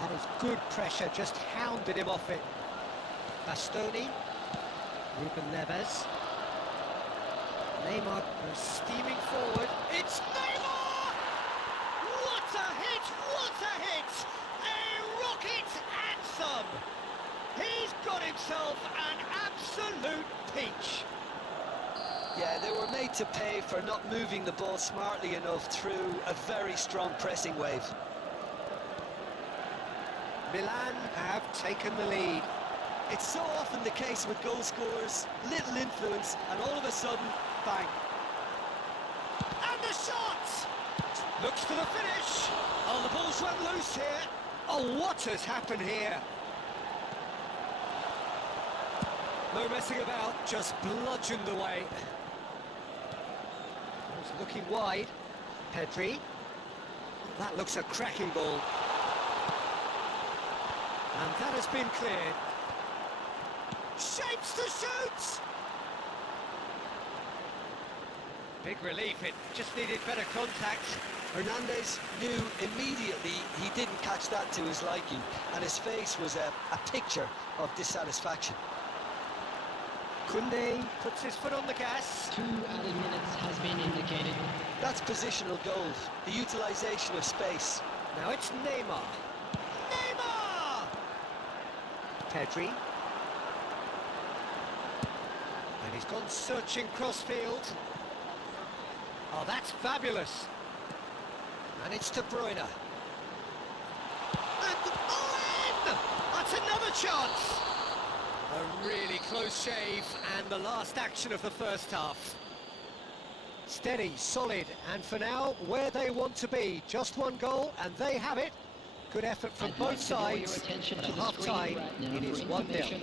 That is good pressure, just hounded him off it. Bastoni. Ruben Neves. Neymar steaming forward. It's Neymar! What a hit! What a hit! A rocket anthem! He's got himself an absolute peach. Yeah, they were made to pay for not moving the ball smartly enough through a very strong pressing wave. Milan have taken the lead. It's so often the case with goal scorers, little influence, and all of a sudden, bang. And the shot! Looks for the finish. Oh, the ball's run loose here. Oh, what has happened here? No messing about, just bludgeoned away. Ball's looking wide. Pedri. That looks a cracking ball. And that has been cleared. Shapes to shoot! Big relief, it just needed better contact. Hernandez knew immediately he didn't catch that to his liking, and his face was a picture of dissatisfaction. Koundé puts his foot on the gas. 2 added minutes has been indicated. That's positional gold, the utilisation of space. Now it's Neymar. Neymar! Pedri. And he's gone searching crossfield. Oh, that's fabulous. And it's De Bruyne. And Owen! That's another chance! A really close shave, and the last action of the first half. Steady, solid, and for now, where they want to be. Just one goal, and they have it. Good effort from both sides. At half-time, it is 1-0.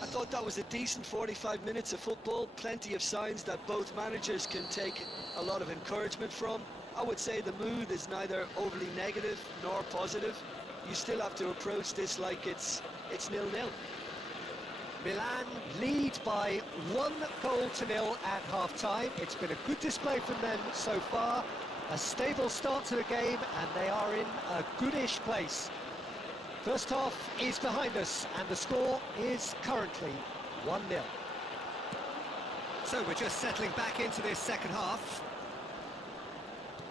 I thought that was a decent 45 minutes of football. Plenty of signs that both managers can take a lot of encouragement from. I would say the mood is neither overly negative nor positive. You still have to approach this like it's 0-0. Milan lead by 1-0 at half-time. It's been a good display from them so far. A stable start to the game, and they are in a goodish place. First half is behind us, and the score is currently 1-0. So we're just settling back into this second half.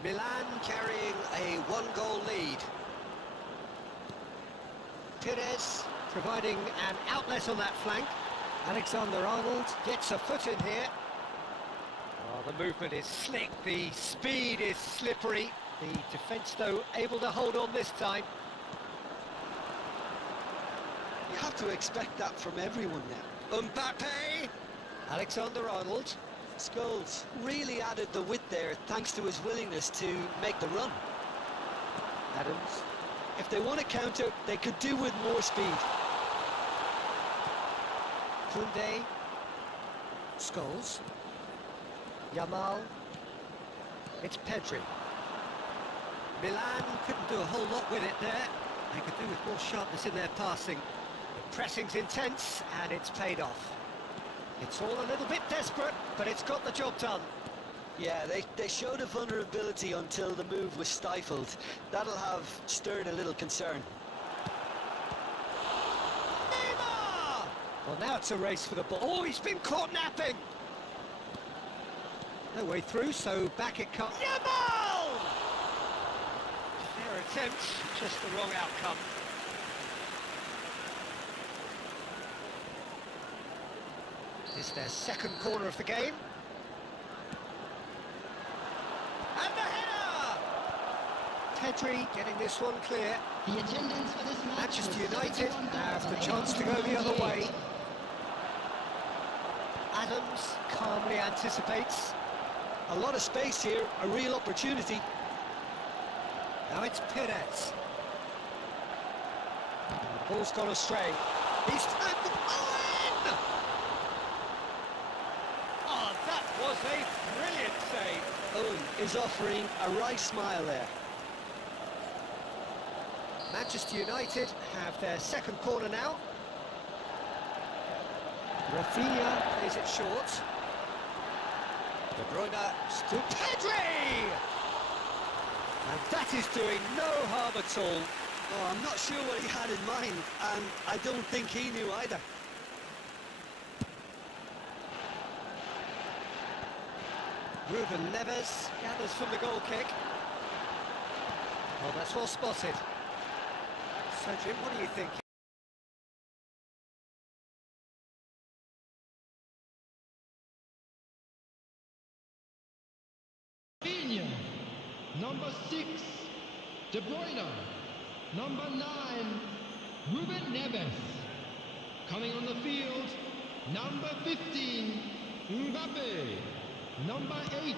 Milan carrying a 1-goal lead. Pires providing an outlet on that flank. Alexander-Arnold gets a foot in here. Oh, the movement is slick, the speed is slippery. The defence, though, able to hold on this time. You have to expect that from everyone now. Mbappe! Alexander-Arnold. Scholes really added the width there thanks to his willingness to make the run. Adams. If they want to counter, they could do with more speed. Koundé. Scholes. Yamal. It's Pedri. Milan couldn't do a whole lot with it there. They could do with more sharpness in their passing. The pressing's intense, and it's paid off. It's all a little bit desperate, but it's got the job done. Yeah, they showed a vulnerability until the move was stifled. That'll have stirred a little concern. Neymar! Well, now it's a race for the ball. Oh, he's been caught napping! No way through, so back it comes. Yamal! Fair attempt, just the wrong outcome. It's their second corner of the game. And the header! Pedri getting this one clear. The attendance for this match. Manchester United have the chance to go the other way. Adams calmly anticipates. A lot of space here, a real opportunity. Now it's Pires. Ball's gone astray. He's found Owen! Oh, that was a brilliant save. Owen is offering a right smile there. Manchester United have their second corner now. Rafinha plays it short. De Bruyne, Pedri! And that is doing no harm at all. Oh, I'm not sure what he had in mind, and I don't think he knew either. Ruben Neves gathers from the goal kick. Oh, that's well spotted. So, Jim, what do you think? Rafinha, number 6, De Bruyne, number 9, Ruben Neves. Coming on the field, number 15, Mbappe, number 8,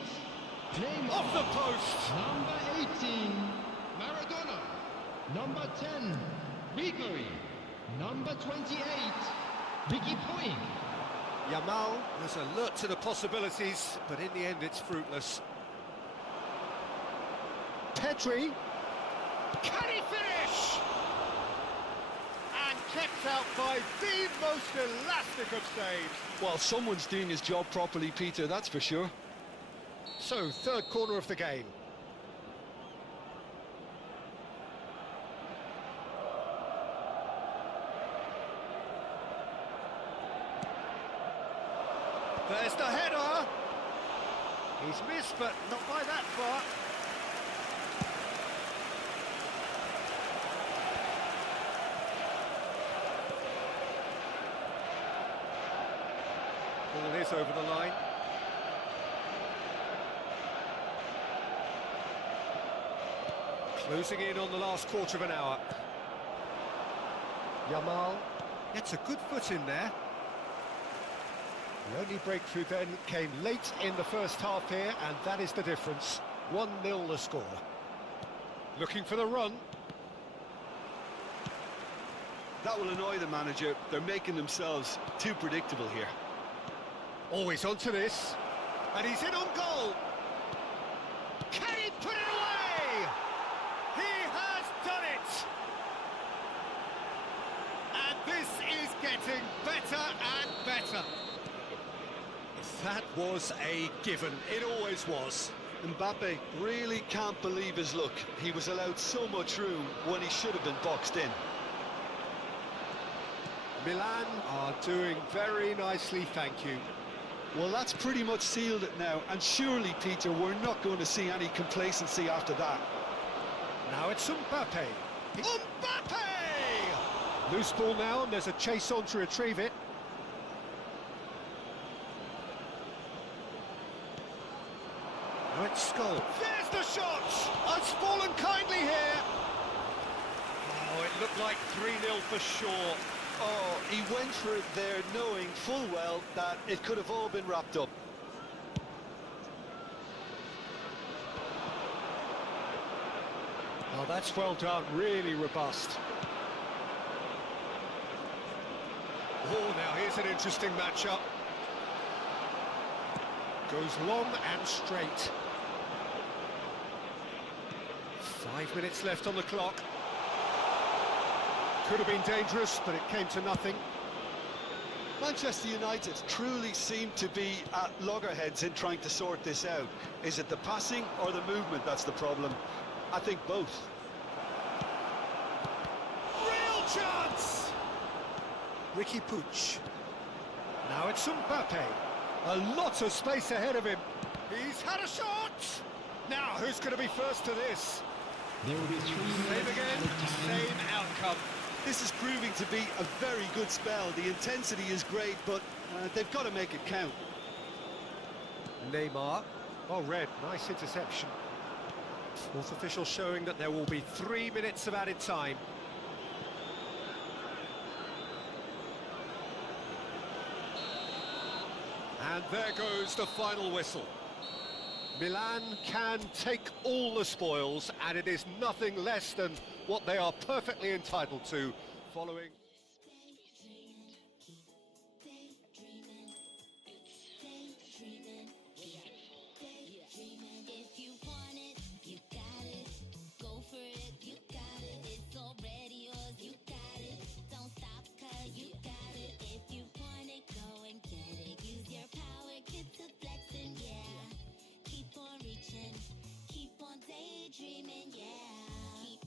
Neymar. Off the post! Number 18, Maradona, number 10, Ribery, number 28, Ricky Puig. Yamal was alert to the possibilities, but in the end it's fruitless. Pedri. Can he finish? And kept out by the most elastic of saves. Well, someone's doing his job properly, Peter, that's for sure. So, third corner of the game. There's the header. He's missed, but not by that far. Ball is over the line. Closing in on the last quarter of an hour. Yamal gets a good foot in there. The only breakthrough then came late in the first half here, and that is the difference. 1-0 the score. Looking for the run. That will annoy the manager. They're making themselves too predictable here. Always onto this. And he's in on goal. Can he put it away? He has done it. And this is getting better and better. That was a given. It always was. Mbappe really can't believe his luck. He was allowed so much room when he should have been boxed in. Milan are doing very nicely, thank you. Well, that's pretty much sealed it now, and surely, Peter, we're not going to see any complacency after that. Now it's Mbappe. Mbappe! Loose ball now, and there's a chase on to retrieve it. Now it's Skull. There's the shot! It's fallen kindly here. Oh, it looked like 3-0 for sure. Oh, he went for it there knowing full well that it could have all been wrapped up. Oh, that's well done, really robust. Oh, now here's an interesting matchup. Goes long and straight. 5 minutes left on the clock. Could have been dangerous, but it came to nothing. Manchester United truly seem to be at loggerheads in trying to sort this out. Is it the passing or the movement that's the problem? I think both. Real chance! Ricky Puig. Now it's Mbappe. A lot of space ahead of him. He's had a shot! Now, who's going to be first to this? There will be 3 Same minutes again, added time. same outcome. This is proving to be a very good spell. The intensity is great, but they've got to make it count. Neymar. Oh, red. Nice interception. Fourth official showing that there will be 3 minutes of added time. And there goes the final whistle. Milan can take all the spoils, and it is nothing less than what they are perfectly entitled to. following. If you want it, you got it. Go for it, you got it. It's already yours, you got it. Don't stop, cause you got it. If you want it, go and get it. Use your power, get to flexing, yeah. Keep on reaching, keep on daydreaming, yeah.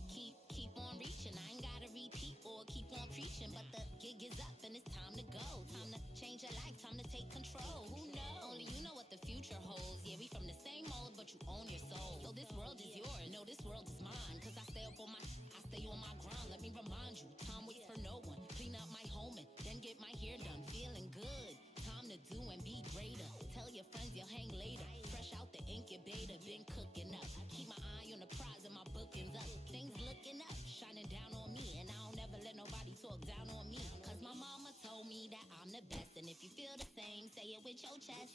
Keep on reaching. I ain't gotta repeat or keep on preaching, but the gig is up and it's time to go. Time to change your life, time to take control. Who knows? Only you know what the future holds. Yeah, we from the same mold, but you own your soul. So this world is yours, no, this world is mine. Cause I stay on my grind. Let me remind you, time waits for no one. Clean up my home and then get my hair done. Feeling good, time to do and be greater. Tell your friends you'll hang later. Fresh out the incubator, been cooking up. Keep my eye on the prize and my bookings up. Things looking up, shining down on me. And I don't ever let nobody talk down on me. Cause my mama told me that I'm the best. And if you feel the same, say it with your chest.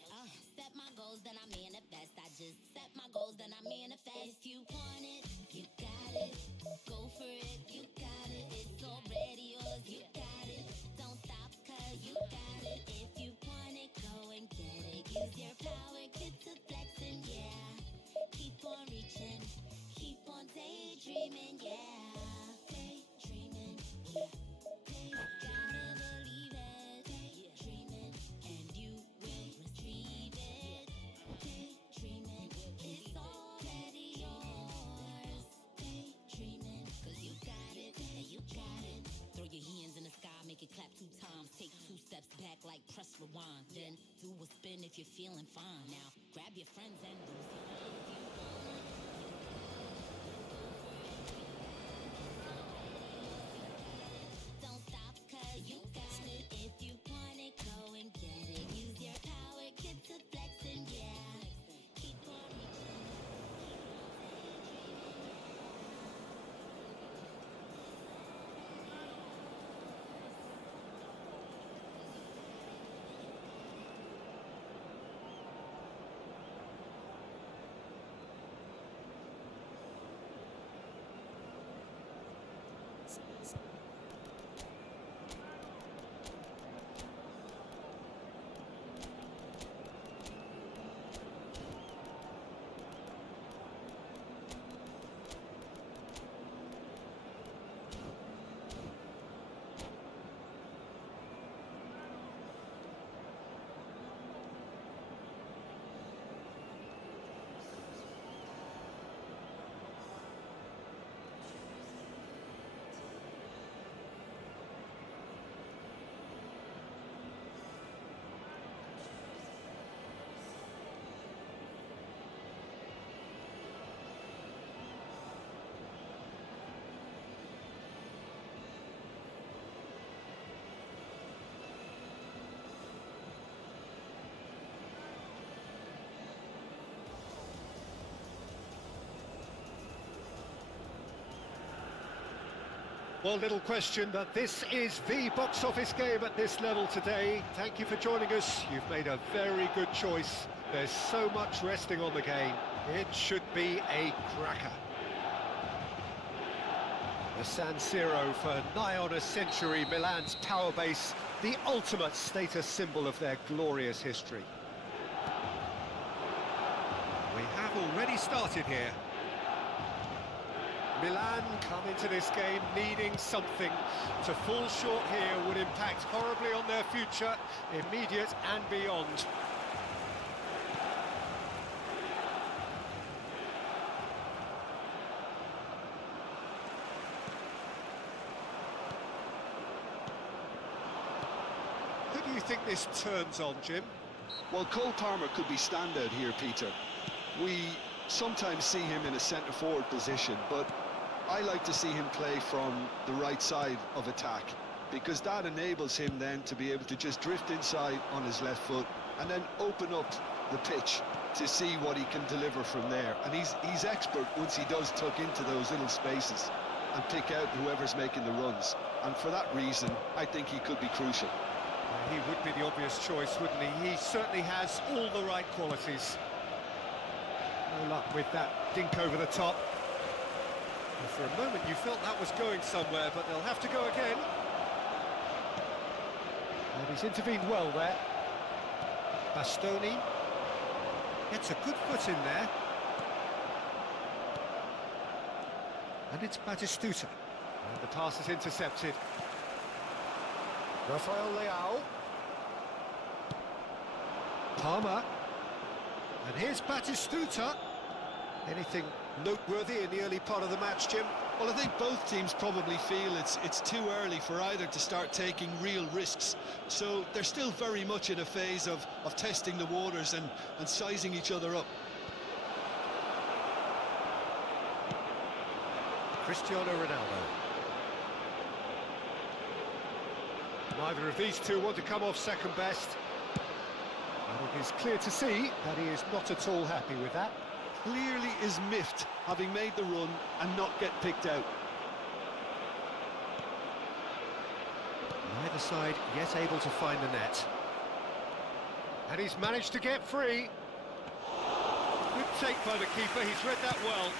Set my goals, then I manifest. I just set my goals, then I manifest. If you want it, you got it. Go for it, you got it. It's already yours, you got it. Don't stop, cause you got it. If you want it, go and get it. Use your power, get to flexing, yeah. Keep on reaching, keep on daydreaming, yeah. Daydreaming, yeah. Gotta believe it. Daydreaming, and you will receive it. Daydreaming, it's already yours. Daydreaming, cause you got it, and you got it. Throw your hands in the sky, make it clap 2 times. Take 2 steps back like press rewind. Then do a spin if you're feeling fine. Now grab your friends and lose your mind. If you want it, don't stop, cause you got it. If you want it, go and get it. Use your power, get to flexing, yeah. Keep on reaching. Well, little question, but this is the box office game at this level today. Thank you for joining us. You've made a very good choice. There's so much resting on the game. It should be a cracker. The San Siro for nigh on a century, Milan's power base, the ultimate status symbol of their glorious history. We have already started here. Milan come into this game needing something. To fall short here would impact horribly on their future, immediate and beyond. Who do you think this turns on, Jim? Well, Cole Palmer could be standout here, Peter. We sometimes see him in a centre-forward position, but I like to see him play from the right side of attack, because that enables him then to be able to just drift inside on his left foot and then open up the pitch to see what he can deliver from there. And he's expert once he does tuck into those little spaces and pick out whoever's making the runs. And for that reason, I think he could be crucial. He would be the obvious choice, wouldn't he? He certainly has all the right qualities. No luck with that dink over the top. And for a moment you felt that was going somewhere, but they'll have to go again. And he's intervened well there. Bastoni gets a good foot in there. And it's Batistuta. And the pass is intercepted. Rafael Leao. Palmer. And here's Batistuta. Anything noteworthy in the early part of the match, Jim? Well, I think both teams probably feel it's too early for either to start taking real risks. So they're still very much in a phase of testing the waters and sizing each other up. Cristiano Ronaldo. Neither of these two want to come off second best. And it is clear to see that he is not at all happy with that. Clearly is miffed, having made the run and not get picked out. Neither side yet able to find the net. And he's managed to get free. Good take by the keeper, he's read that well.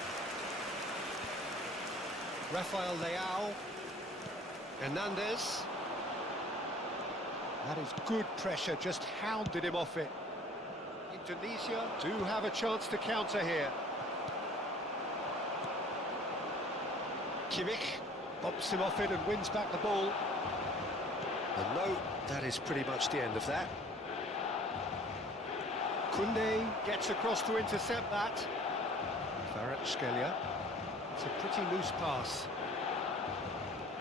Rafael Leao. Hernandez. That is good pressure, just hounded him off it. Indonesia do have a chance to counter here. Kimmich bumps him off it and wins back the ball. And no, that is pretty much the end of that. Koundé gets across to intercept that. Kvaratskhelia. It's a pretty loose pass.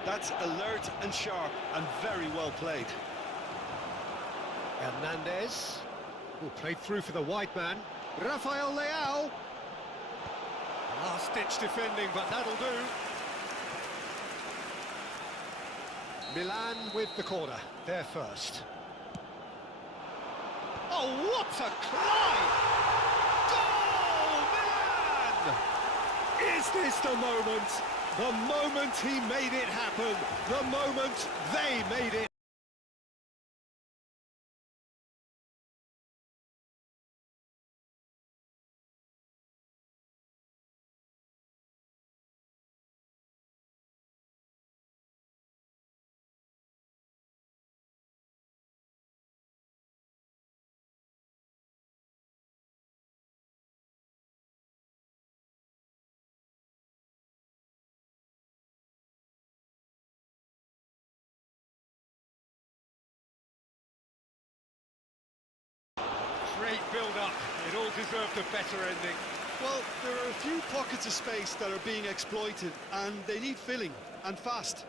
That's alert and sharp and very well played. Hernandez. Played through for the wide man. Rafael Leao. Last-ditch defending, but that'll do. Milan with the corner. They're first. Oh, what a climb! Goal, Milan! Is this the moment? The moment he made it happen. The moment they made it. Great build-up. It all deserved a better ending. Well, there are a few pockets of space that are being exploited, and they need filling, and fast.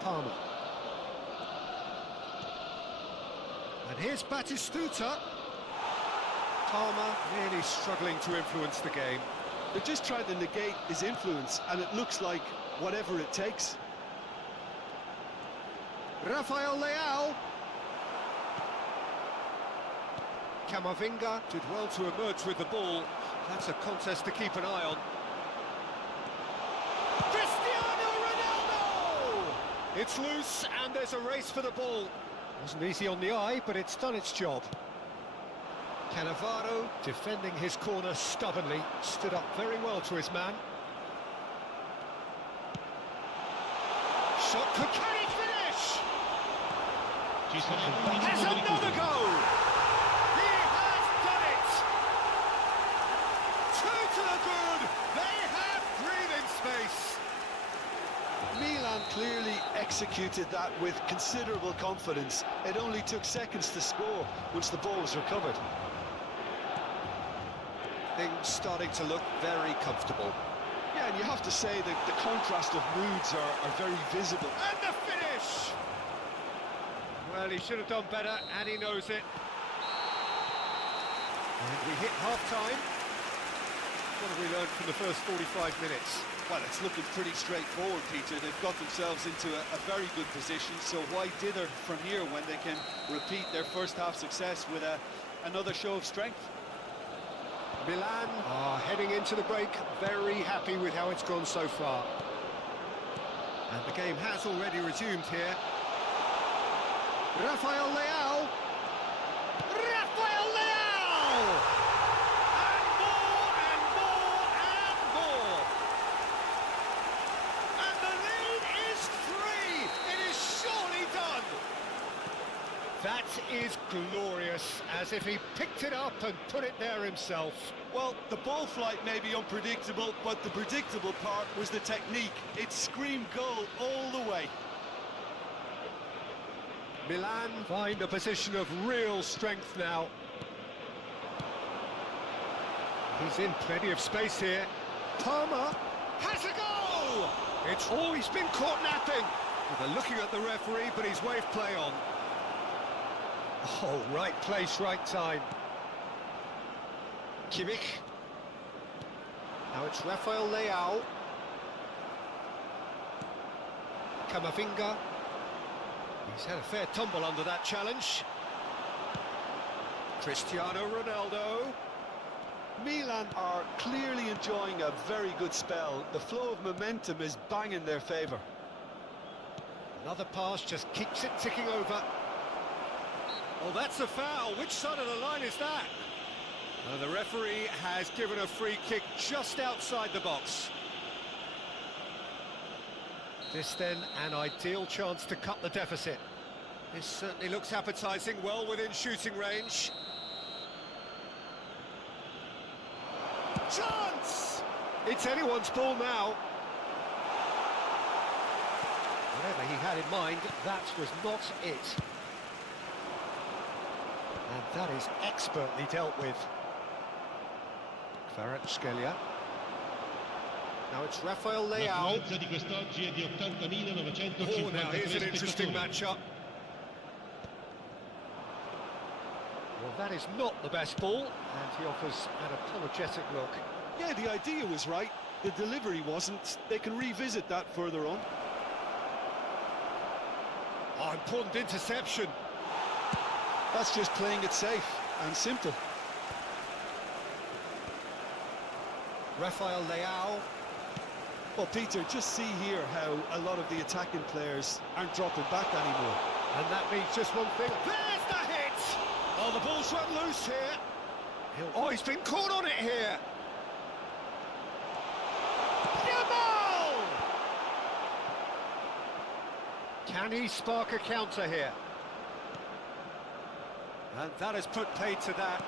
Palmer. And here's Batistuta. Palmer really struggling to influence the game. They're just trying to negate his influence, and it looks like whatever it takes. Rafael Leao. Camavinga did well to emerge with the ball. That's a contest to keep an eye on. Cristiano Ronaldo! It's loose, and there's a race for the ball. Wasn't easy on the eye, but it's done its job. Cannavaro defending his corner stubbornly, stood up very well to his man. Shot could carry finish! Ci sarà un minuto Has di another recupero. goal! He has done it! Two to the good! They have breathing space! Milan clearly executed that with considerable confidence. It only took seconds to score once the ball was recovered. Things starting to look very comfortable. Yeah, and you have to say that the contrast of moods are very visible. And the finish! Well, he should have done better, and he knows it. And we hit half-time. What have we learned from the first 45 minutes? Well, it's looking pretty straightforward, Peter. They've got themselves into a very good position, so why dither from here when they can repeat their first half success with another show of strength? Milan are heading into the break, very happy with how it's gone so far. And the game has already resumed here. Rafael Leao! Rafael Leao! And more, and more, That is glorious, as if he picked it up and put it there himself. Well, the ball flight may be unpredictable, but the predictable part was the technique. It screamed goal all the way. Milan find a position of real strength now. He's in plenty of space here. Palmer has a goal! It's always been caught napping. Well, they're looking at the referee, but he's waved play on. Oh, right place, right time. Kimmich. Now it's Rafael Leao. Camavinga. He's had a fair tumble under that challenge. Cristiano Ronaldo. Milan are clearly enjoying a very good spell. The flow of momentum is bang in their favour. Another pass just keeps it ticking over. Oh, that's a foul. Which side of the line is that? The referee has given a free kick just outside the box. This then an ideal chance to cut the deficit. This certainly looks appetising, well within shooting range. Chance! It's anyone's ball now. Whatever he had in mind, that was not it. And that is expertly dealt with. Kvaratskhelia. Now it's Rafael Leao. L'affluenza di quest'oggi è di 80.953 Oh, now here's an interesting spettatori. matchup. Well, that is not the best ball, and he offers an apologetic look. Yeah, the idea was right. The delivery wasn't. They can revisit that further on. Oh, important interception. That's just playing it safe and simple. Rafael Leao. Well, Peter, just see here how a lot of the attacking players aren't dropping back anymore. And that means just one thing. There's the hit! Oh, the ball's run loose here. Oh, he's been caught on it here. Yamal! Can he spark a counter here? And that has put paid to that.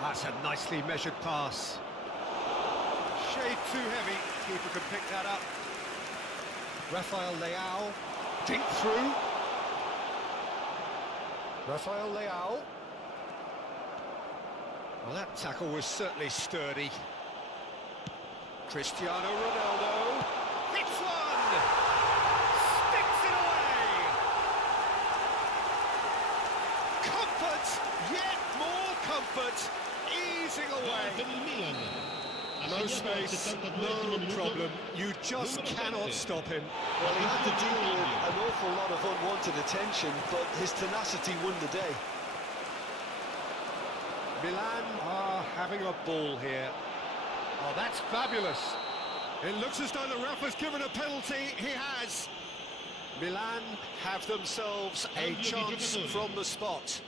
That's a nicely measured pass. Shade too heavy. Keeper can pick that up. Rafael Leao. Dink through. Rafael Leao. Well, that tackle was certainly sturdy. Cristiano Ronaldo. Hits one! Sticks it away! Comfort! Yet more comfort! Easing away! Per il Milan. No space, no problem. You just cannot stop him. Well, he had to deal with an awful lot of unwanted attention, but his tenacity won the day. Milan are having a ball here. Oh, that's fabulous. It looks as though the ref has given a penalty. He has. Milan have themselves a chance from the spot.